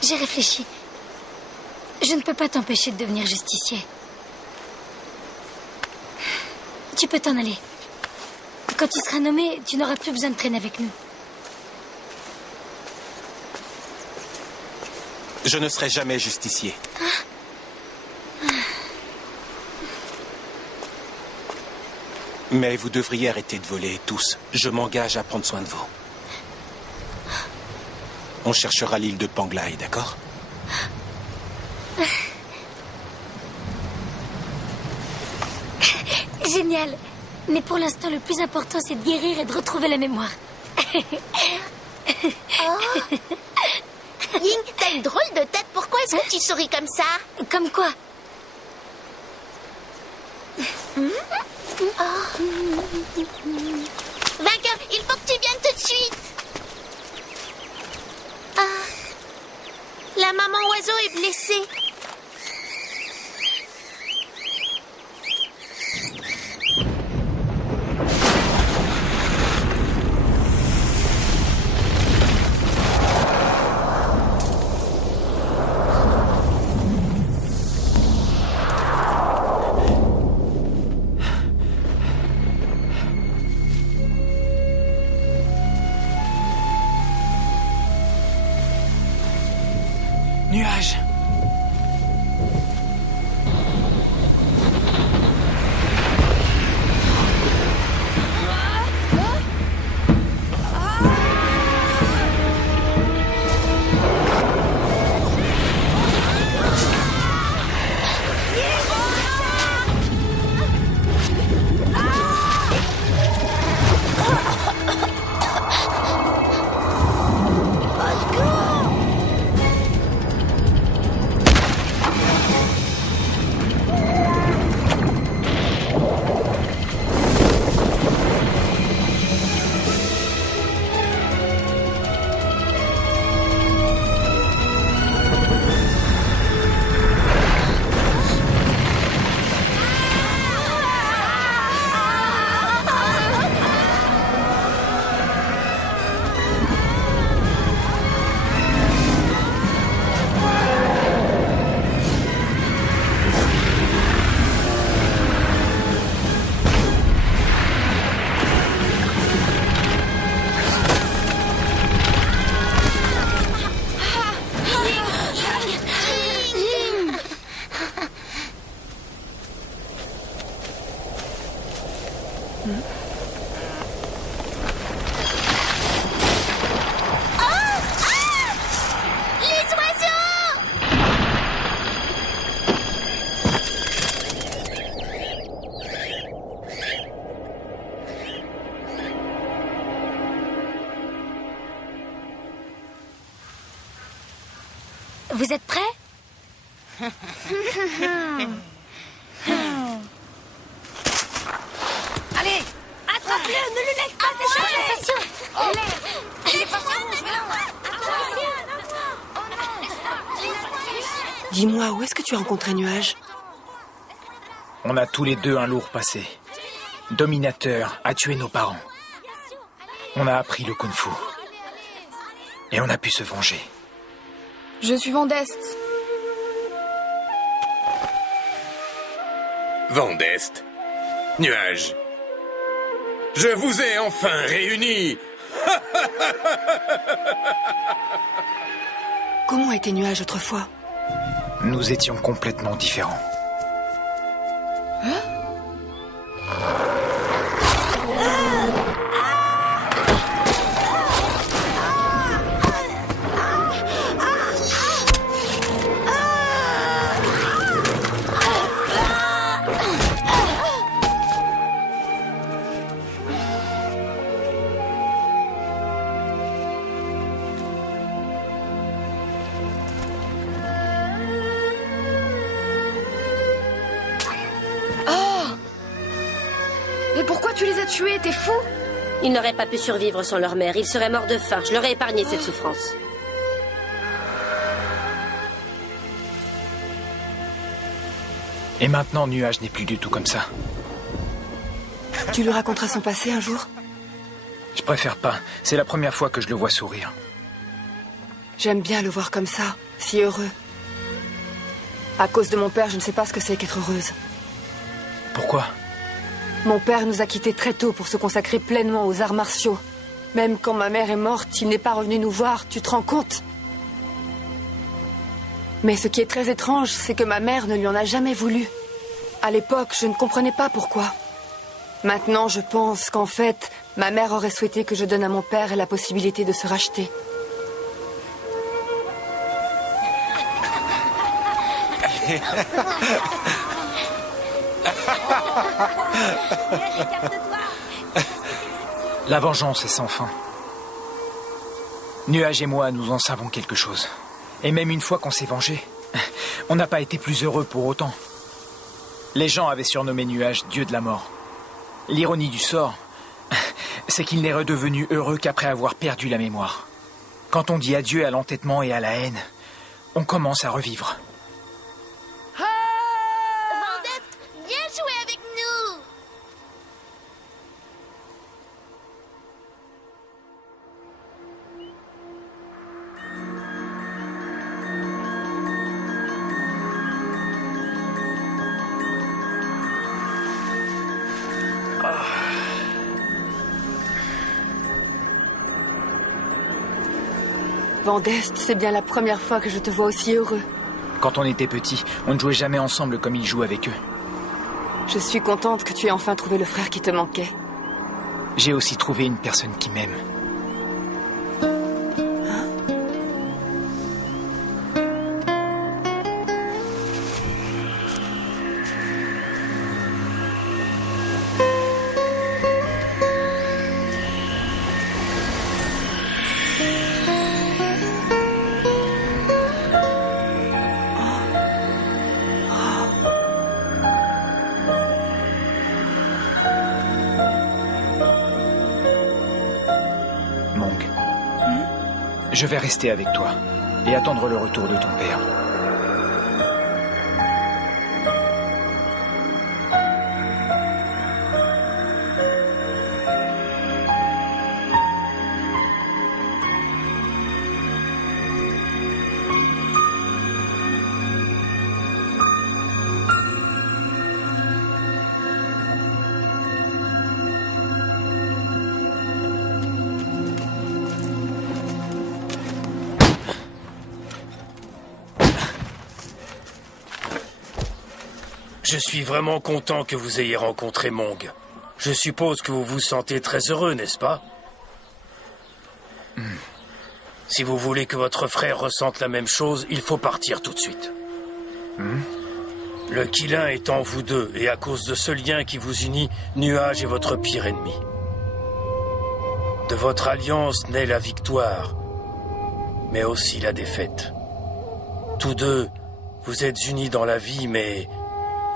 J'ai réfléchi. Je ne peux pas t'empêcher de devenir justicier. Tu peux t'en aller. Quand tu seras nommé, tu n'auras plus besoin de traîner avec nous. Je ne serai jamais justicier. Mais vous devriez arrêter de voler, tous. Je m'engage à prendre soin de vous. On cherchera l'île de Panglai, d'accord? Génial. Mais pour l'instant, le plus important, c'est de guérir et de retrouver la mémoire. Oh. Ying, t'as une drôle de tête. Pourquoi est-ce que tu souris comme ça? Comme quoi? Oh. Vainqueur, il faut que tu viennes tout de suite. Ah. La maman oiseau est blessée. Nuage. Les oiseaux! Vous êtes prêts? Allez, attrape-le, ne le laisse pas s'échapper. Attention! Il est passé rouge, Dis-moi, où est-ce que tu as rencontré Nuage? On a tous les deux un lourd passé. Dominateur a tué nos parents. On a appris le kung-fu. Et on a pu se venger. Je suis Vandeste. Vandeste. Nuage. Je vous ai enfin réunis. Comment était Nuage autrefois? Nous étions complètement différents. Mais pourquoi tu les as tués? T'es fou? Ils n'auraient pas pu survivre sans leur mère. Ils seraient morts de faim. Je leur ai épargné cette souffrance. Et maintenant, Nuage n'est plus du tout comme ça. Tu lui raconteras son passé un jour? Je préfère pas. C'est la première fois que je le vois sourire. J'aime bien le voir comme ça, si heureux. À cause de mon père, je ne sais pas ce que c'est qu'être heureuse. Pourquoi? Mon père nous a quittés très tôt pour se consacrer pleinement aux arts martiaux. Même quand ma mère est morte, il n'est pas revenu nous voir, tu te rends compte? Mais ce qui est très étrange, c'est que ma mère ne lui en a jamais voulu. À l'époque, je ne comprenais pas pourquoi. Maintenant, je pense qu'en fait, ma mère aurait souhaité que je donne à mon père la possibilité de se racheter. La vengeance est sans fin. Nuage et moi, nous en savons quelque chose. Et même une fois qu'on s'est vengé, on n'a pas été plus heureux pour autant. Les gens avaient surnommé Nuage Dieu de la mort. L'ironie du sort, c'est qu'il n'est redevenu heureux qu'après avoir perdu la mémoire. Quand on dit adieu à l'entêtement et à la haine, on commence à revivre. Vandeste, viens jouer avec nous. Vandeste, c'est bien la première fois que je te vois aussi heureux. Quand on était petits, on ne jouait jamais ensemble comme ils jouent avec eux. Je suis contente que tu aies enfin trouvé le frère qui te manquait. J'ai aussi trouvé une personne qui m'aime. Je vais rester avec toi et attendre le retour de ton père. Je suis vraiment content que vous ayez rencontré Mong. Je suppose que vous vous sentez très heureux, n'est-ce pas? Si vous voulez que votre frère ressente la même chose, il faut partir tout de suite. Le Qilin est en vous deux, et à cause de ce lien qui vous unit, Nuage est votre pire ennemi. De votre alliance naît la victoire, mais aussi la défaite. Tous deux, vous êtes unis dans la vie, mais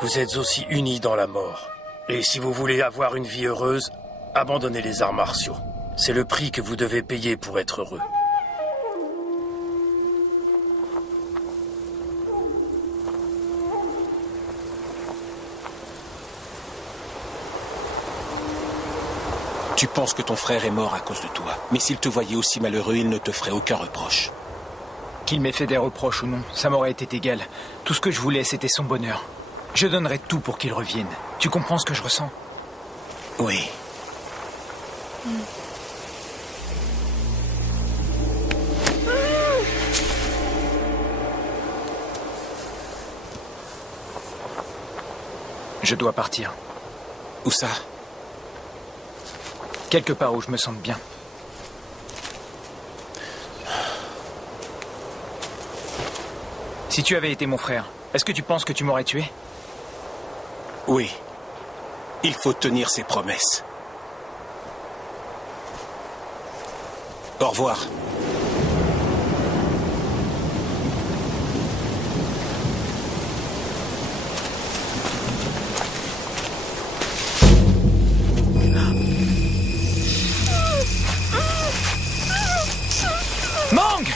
vous êtes aussi unis dans la mort. Et si vous voulez avoir une vie heureuse, abandonnez les arts martiaux. C'est le prix que vous devez payer pour être heureux. Tu penses que ton frère est mort à cause de toi. Mais s'il te voyait aussi malheureux, il ne te ferait aucun reproche. Qu'il m'ait fait des reproches ou non, ça m'aurait été égal. Tout ce que je voulais, c'était son bonheur. Je donnerais tout pour qu'il revienne. Tu comprends ce que je ressens? Oui. Je dois partir. Où ça? Quelque part où je me sente bien. Si tu avais été mon frère, est-ce que tu penses que tu m'aurais tué? Oui. Il faut tenir ses promesses. Au revoir. Mang!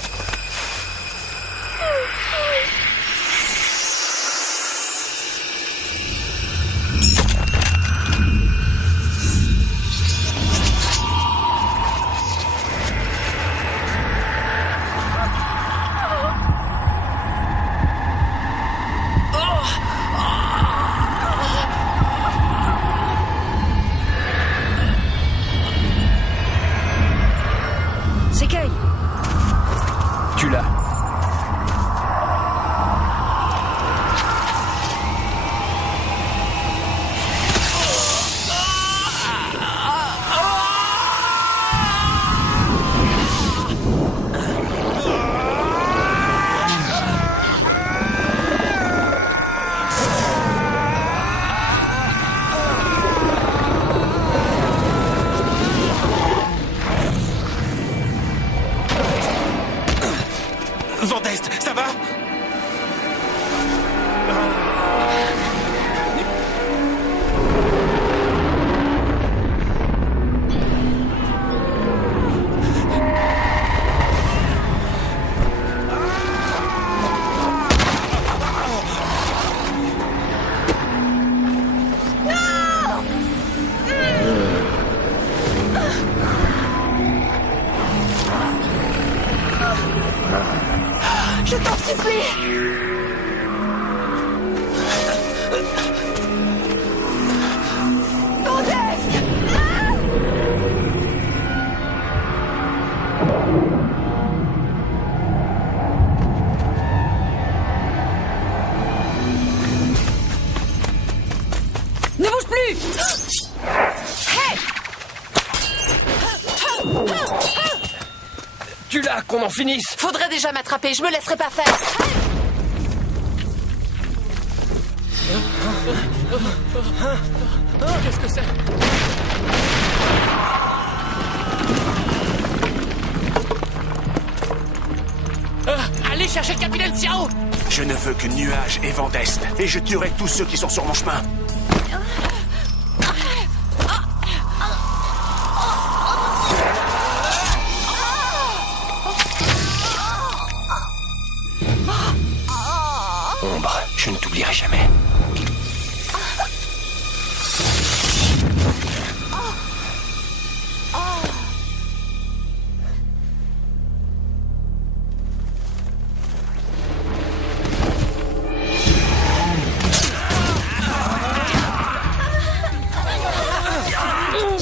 C'est Kay. Tu l'as. Vandest, ça va? Je t'en supplie! Vandest! Ne bouge plus! Hey! Tu l'as, qu'on en finisse! Faudrait déjà m'attraper, je me laisserai pas faire. Qu'est-ce que c'est? Allez chercher le capitaine Xiao! Je ne veux que Nuage et Vandest, et je tuerai tous ceux qui sont sur mon chemin. Ombre, je ne t'oublierai jamais.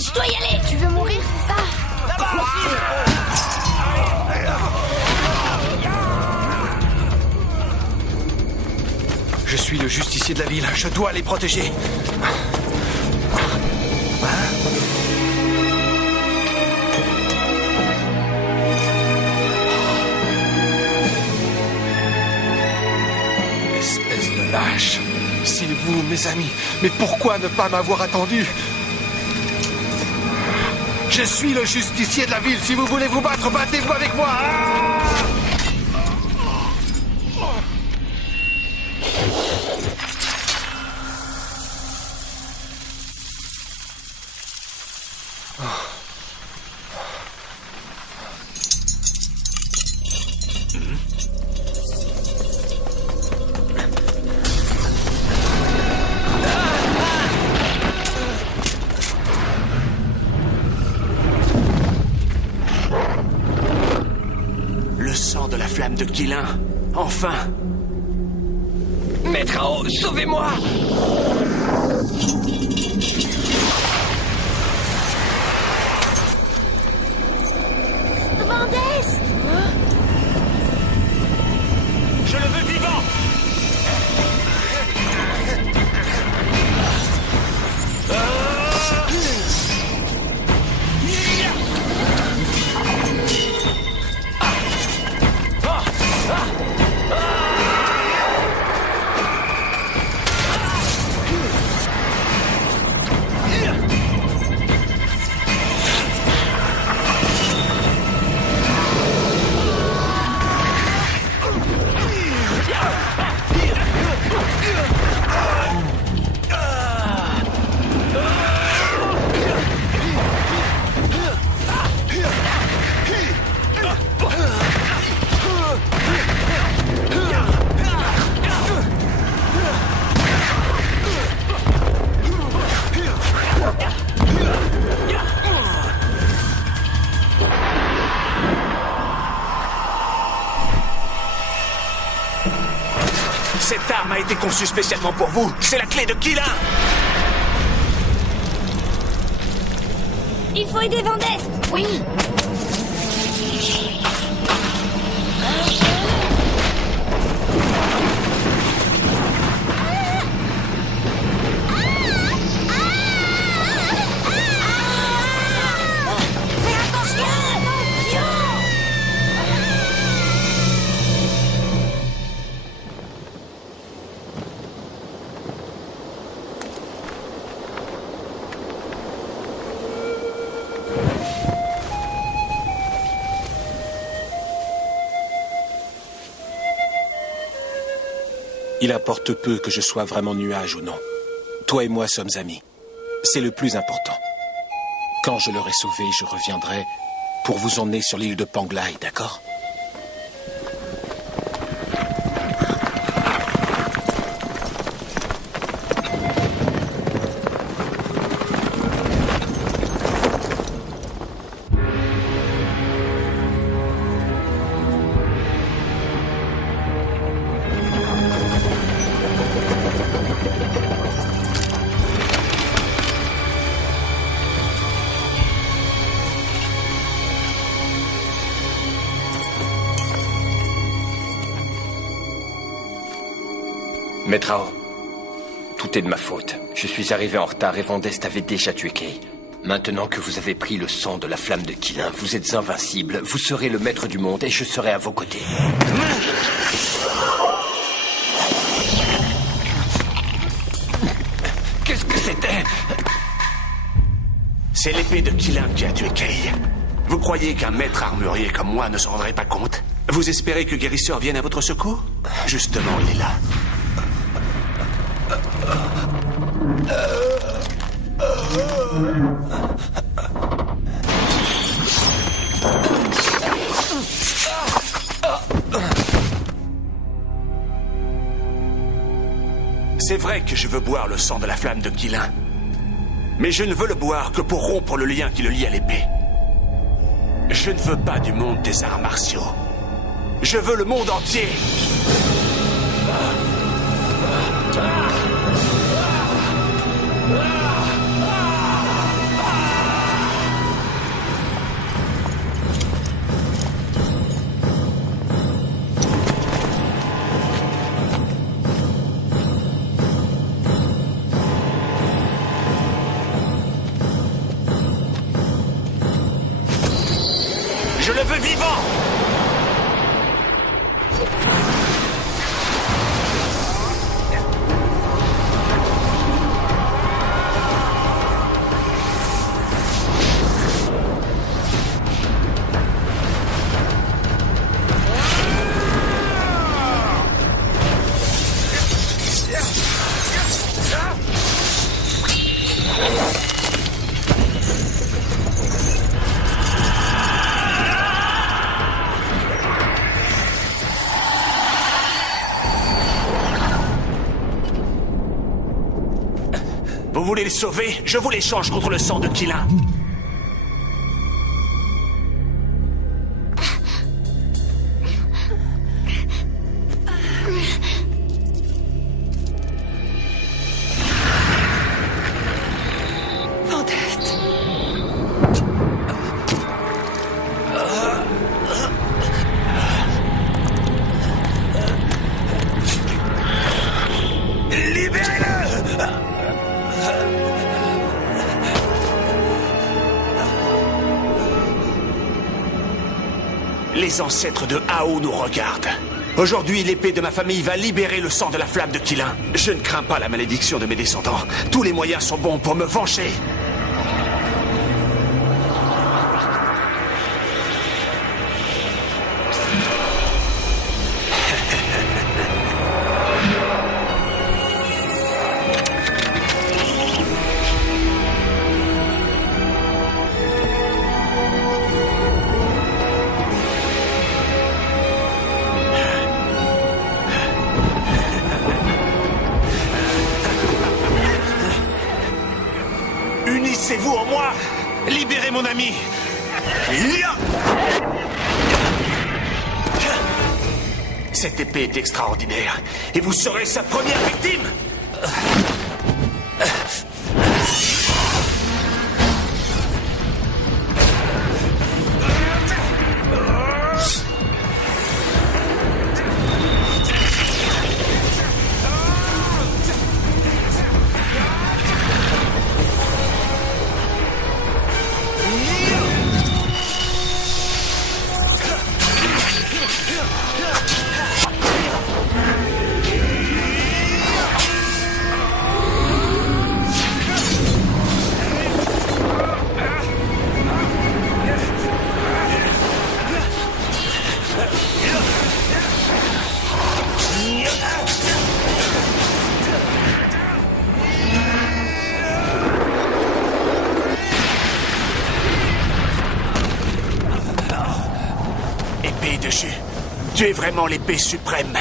Je dois y aller! Tu veux mourir, c'est ça? Je suis le justicier de la ville, je dois les protéger. mes amis. Mais pourquoi ne pas m'avoir attendu? Je suis le justicier de la ville. Si vous voulez vous battre, battez-vous avec moi. Le sang de la flamme de Quilin. Enfin. Maître Ao, sauvez-moi! Vandeste! Je le veux vivant! Cette arme a été conçue spécialement pour vous. C'est la clé de Quilin. Il faut aider Vandeste. Oui. Il importe peu que je sois vraiment Nuage ou non. Toi et moi sommes amis. C'est le plus important. Quand je l'aurai sauvé, je reviendrai pour vous emmener sur l'île de Panglai, d'accord? Maître Ao, tout est de ma faute. Je suis arrivé en retard et Vandeste avait déjà tué Kay. Maintenant que vous avez pris le sang de la flamme de Quilin, vous êtes invincible, vous serez le maître du monde et je serai à vos côtés. Qu'est-ce que c'était? C'est l'épée de Quilin qui a tué Kay. Vous croyez qu'un maître armurier comme moi ne s'en rendrait pas compte? Vous espérez que Guérisseur vienne à votre secours? Justement, il est là. C'est vrai que je veux boire le sang de la flamme de Quilin. Mais je ne veux le boire que pour rompre le lien qui le lie à l'épée. Je ne veux pas du monde des arts martiaux. Je veux le monde entier. Je le veux vivant! voulez les sauver, je vous l'échange contre le sang de Qilin. Les ancêtres de Hao nous regardent. Aujourd'hui, l'épée de ma famille va libérer le sang de la flamme de Qilin. Je ne crains pas la malédiction de mes descendants. Tous les moyens sont bons pour me venger. Unissez-vous en moi! Libérez mon ami! Cette épée est extraordinaire, et vous serez sa première victime! Épée de jus, tu es vraiment l'épée suprême.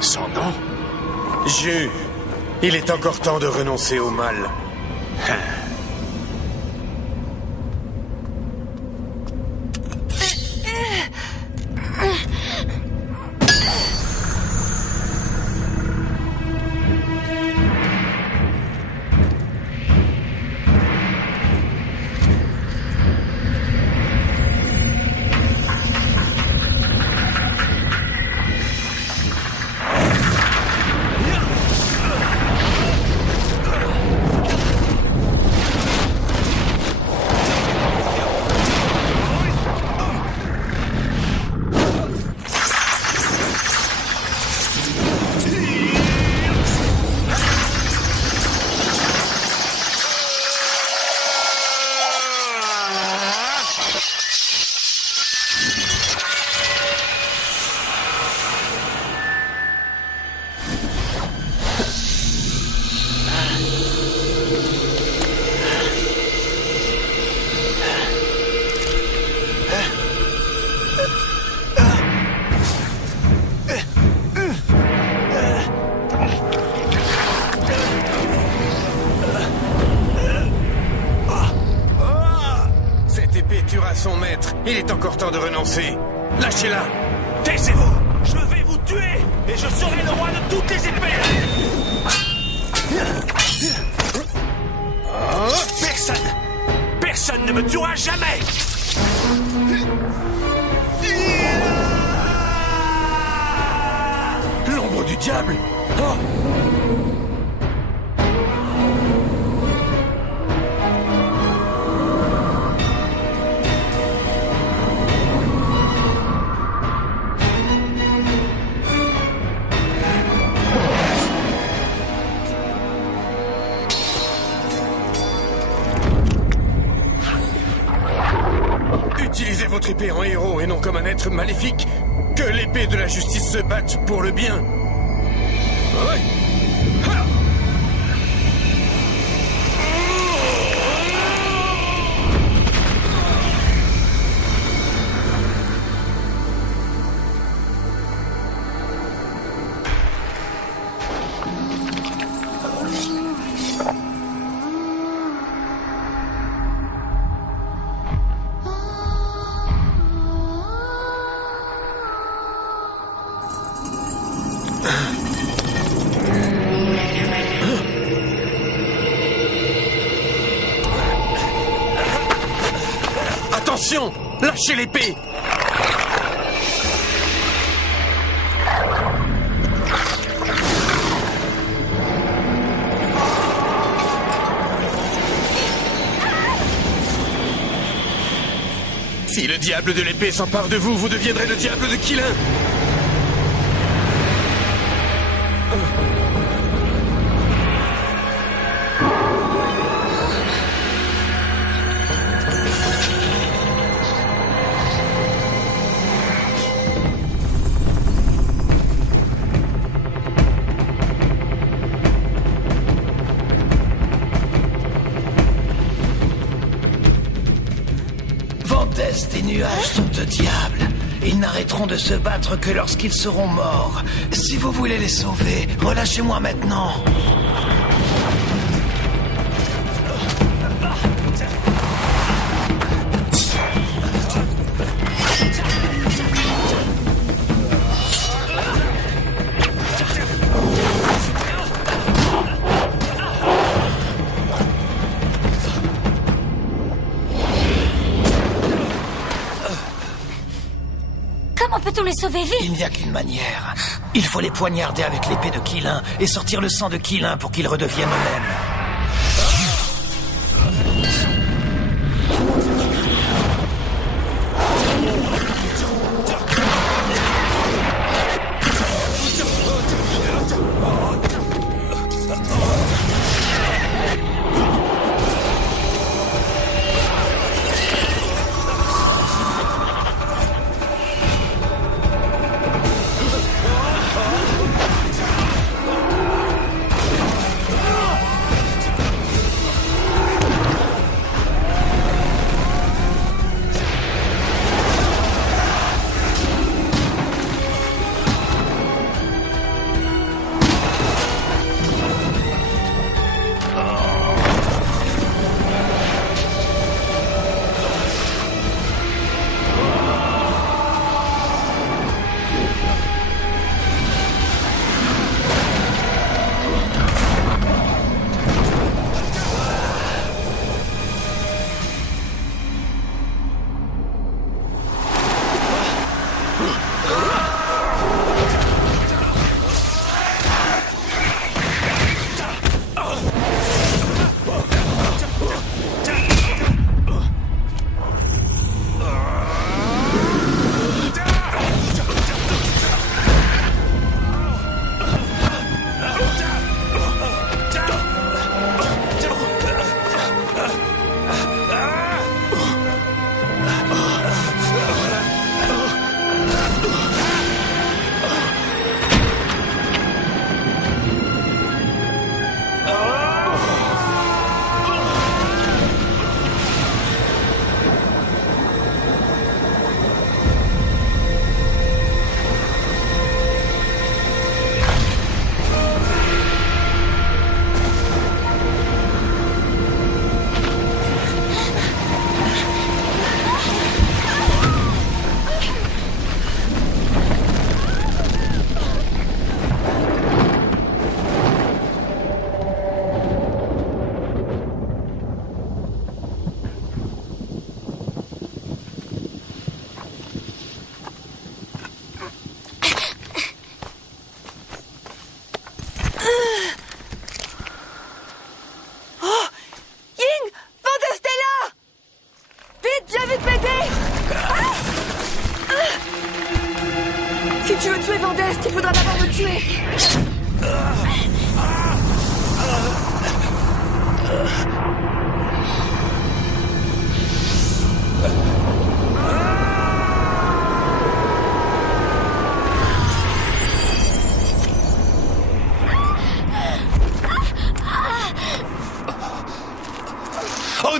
Son nom? Jus, il est encore temps de renoncer au mal. Son maître, il est encore temps de renoncer. Lâchez-la. Taisez-vous. Je vais vous tuer et je serai le roi de toutes les épées. Personne ne me tuera jamais. Utilisez votre épée en héros et non comme un être maléfique. Que l'épée de la justice se batte pour le bien. Ouais. Ha! Attention! Lâchez l'épée! Si le diable de l'épée s'empare de vous, vous deviendrez le diable de Killin! Vandeste et Nuages sont deux diables. Ils n'arrêteront de se battre que lorsqu'ils seront morts. Si vous voulez les sauver, relâchez-moi maintenant. Comment peut-on les sauver vite? Il n'y a qu'une manière. Il faut les poignarder avec l'épée de Killin et sortir le sang de Killin pour qu'ils redeviennent eux-mêmes.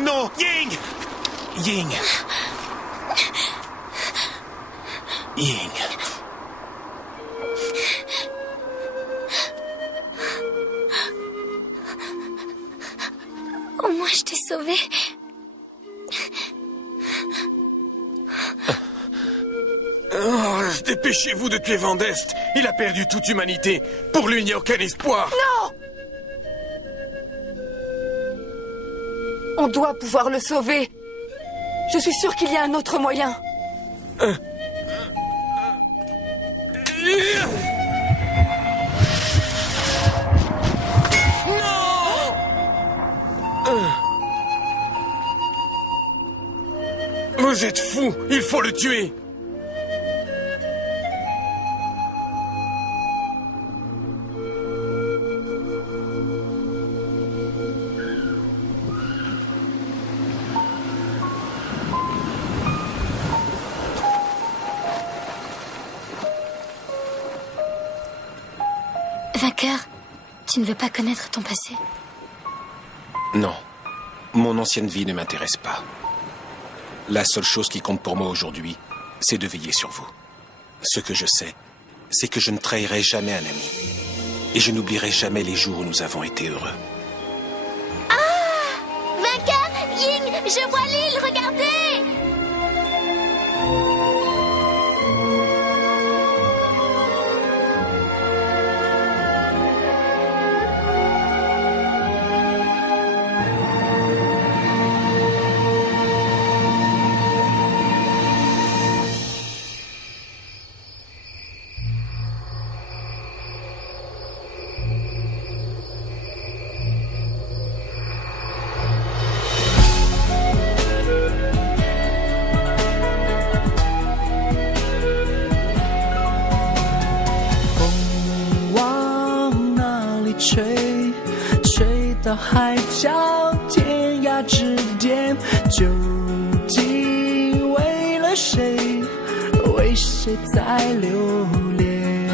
non, Ying! Ying. Ying. Au moins, je t'ai sauvé. Oh, dépêchez-vous de tuer Van Dest. Il a perdu toute humanité. Pour lui, il n'y a aucun espoir. Non! On doit pouvoir le sauver. Je suis sûre qu'il y a un autre moyen. Vous êtes fous. Il faut le tuer. Vainqueur, tu ne veux pas connaître ton passé? Non. Mon ancienne vie ne m'intéresse pas. La seule chose qui compte pour moi aujourd'hui, c'est de veiller sur vous. Ce que je sais, c'est que je ne trahirai jamais un ami. Et je n'oublierai jamais les jours où nous avons été heureux. Ah! Vainqueur, Ying, je vois l'île, regardez!海角天涯之巅，究竟为了谁？为谁在留恋？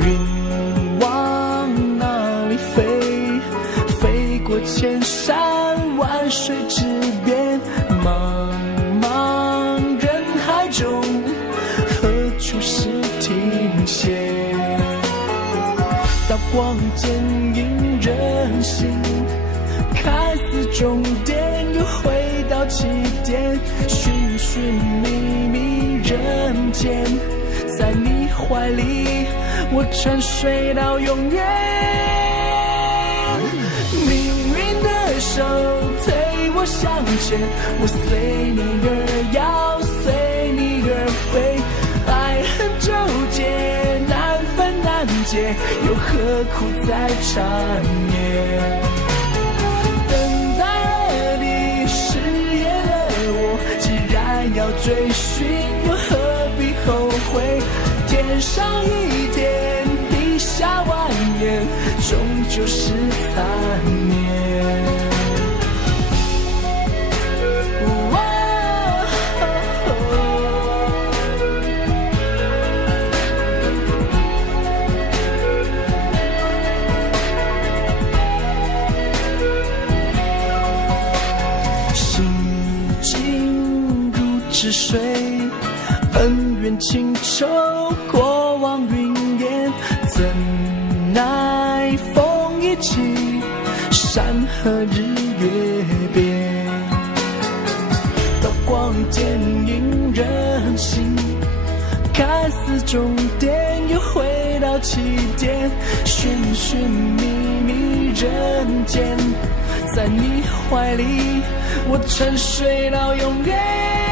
云往哪里飞？飞过千山万水之边，茫茫人海中，何处是停歇？刀光剑影人心，看似终点又回到起点，寻寻觅觅人间，在你怀里我沉睡到永远。命运的手推我向前，我随你而摇，随你而飞，爱恨纠结难分难解，又何苦再缠绵？等待了你，誓言了我，既然要追寻，又何必后悔？天上一天，地下万年，终究是残念。是水，恩怨情仇，过往云烟，怎奈风一起，山河日月变。刀光剑影人心，看似终点，又回到起点，寻寻觅觅人间，在你怀里，我沉睡到永远。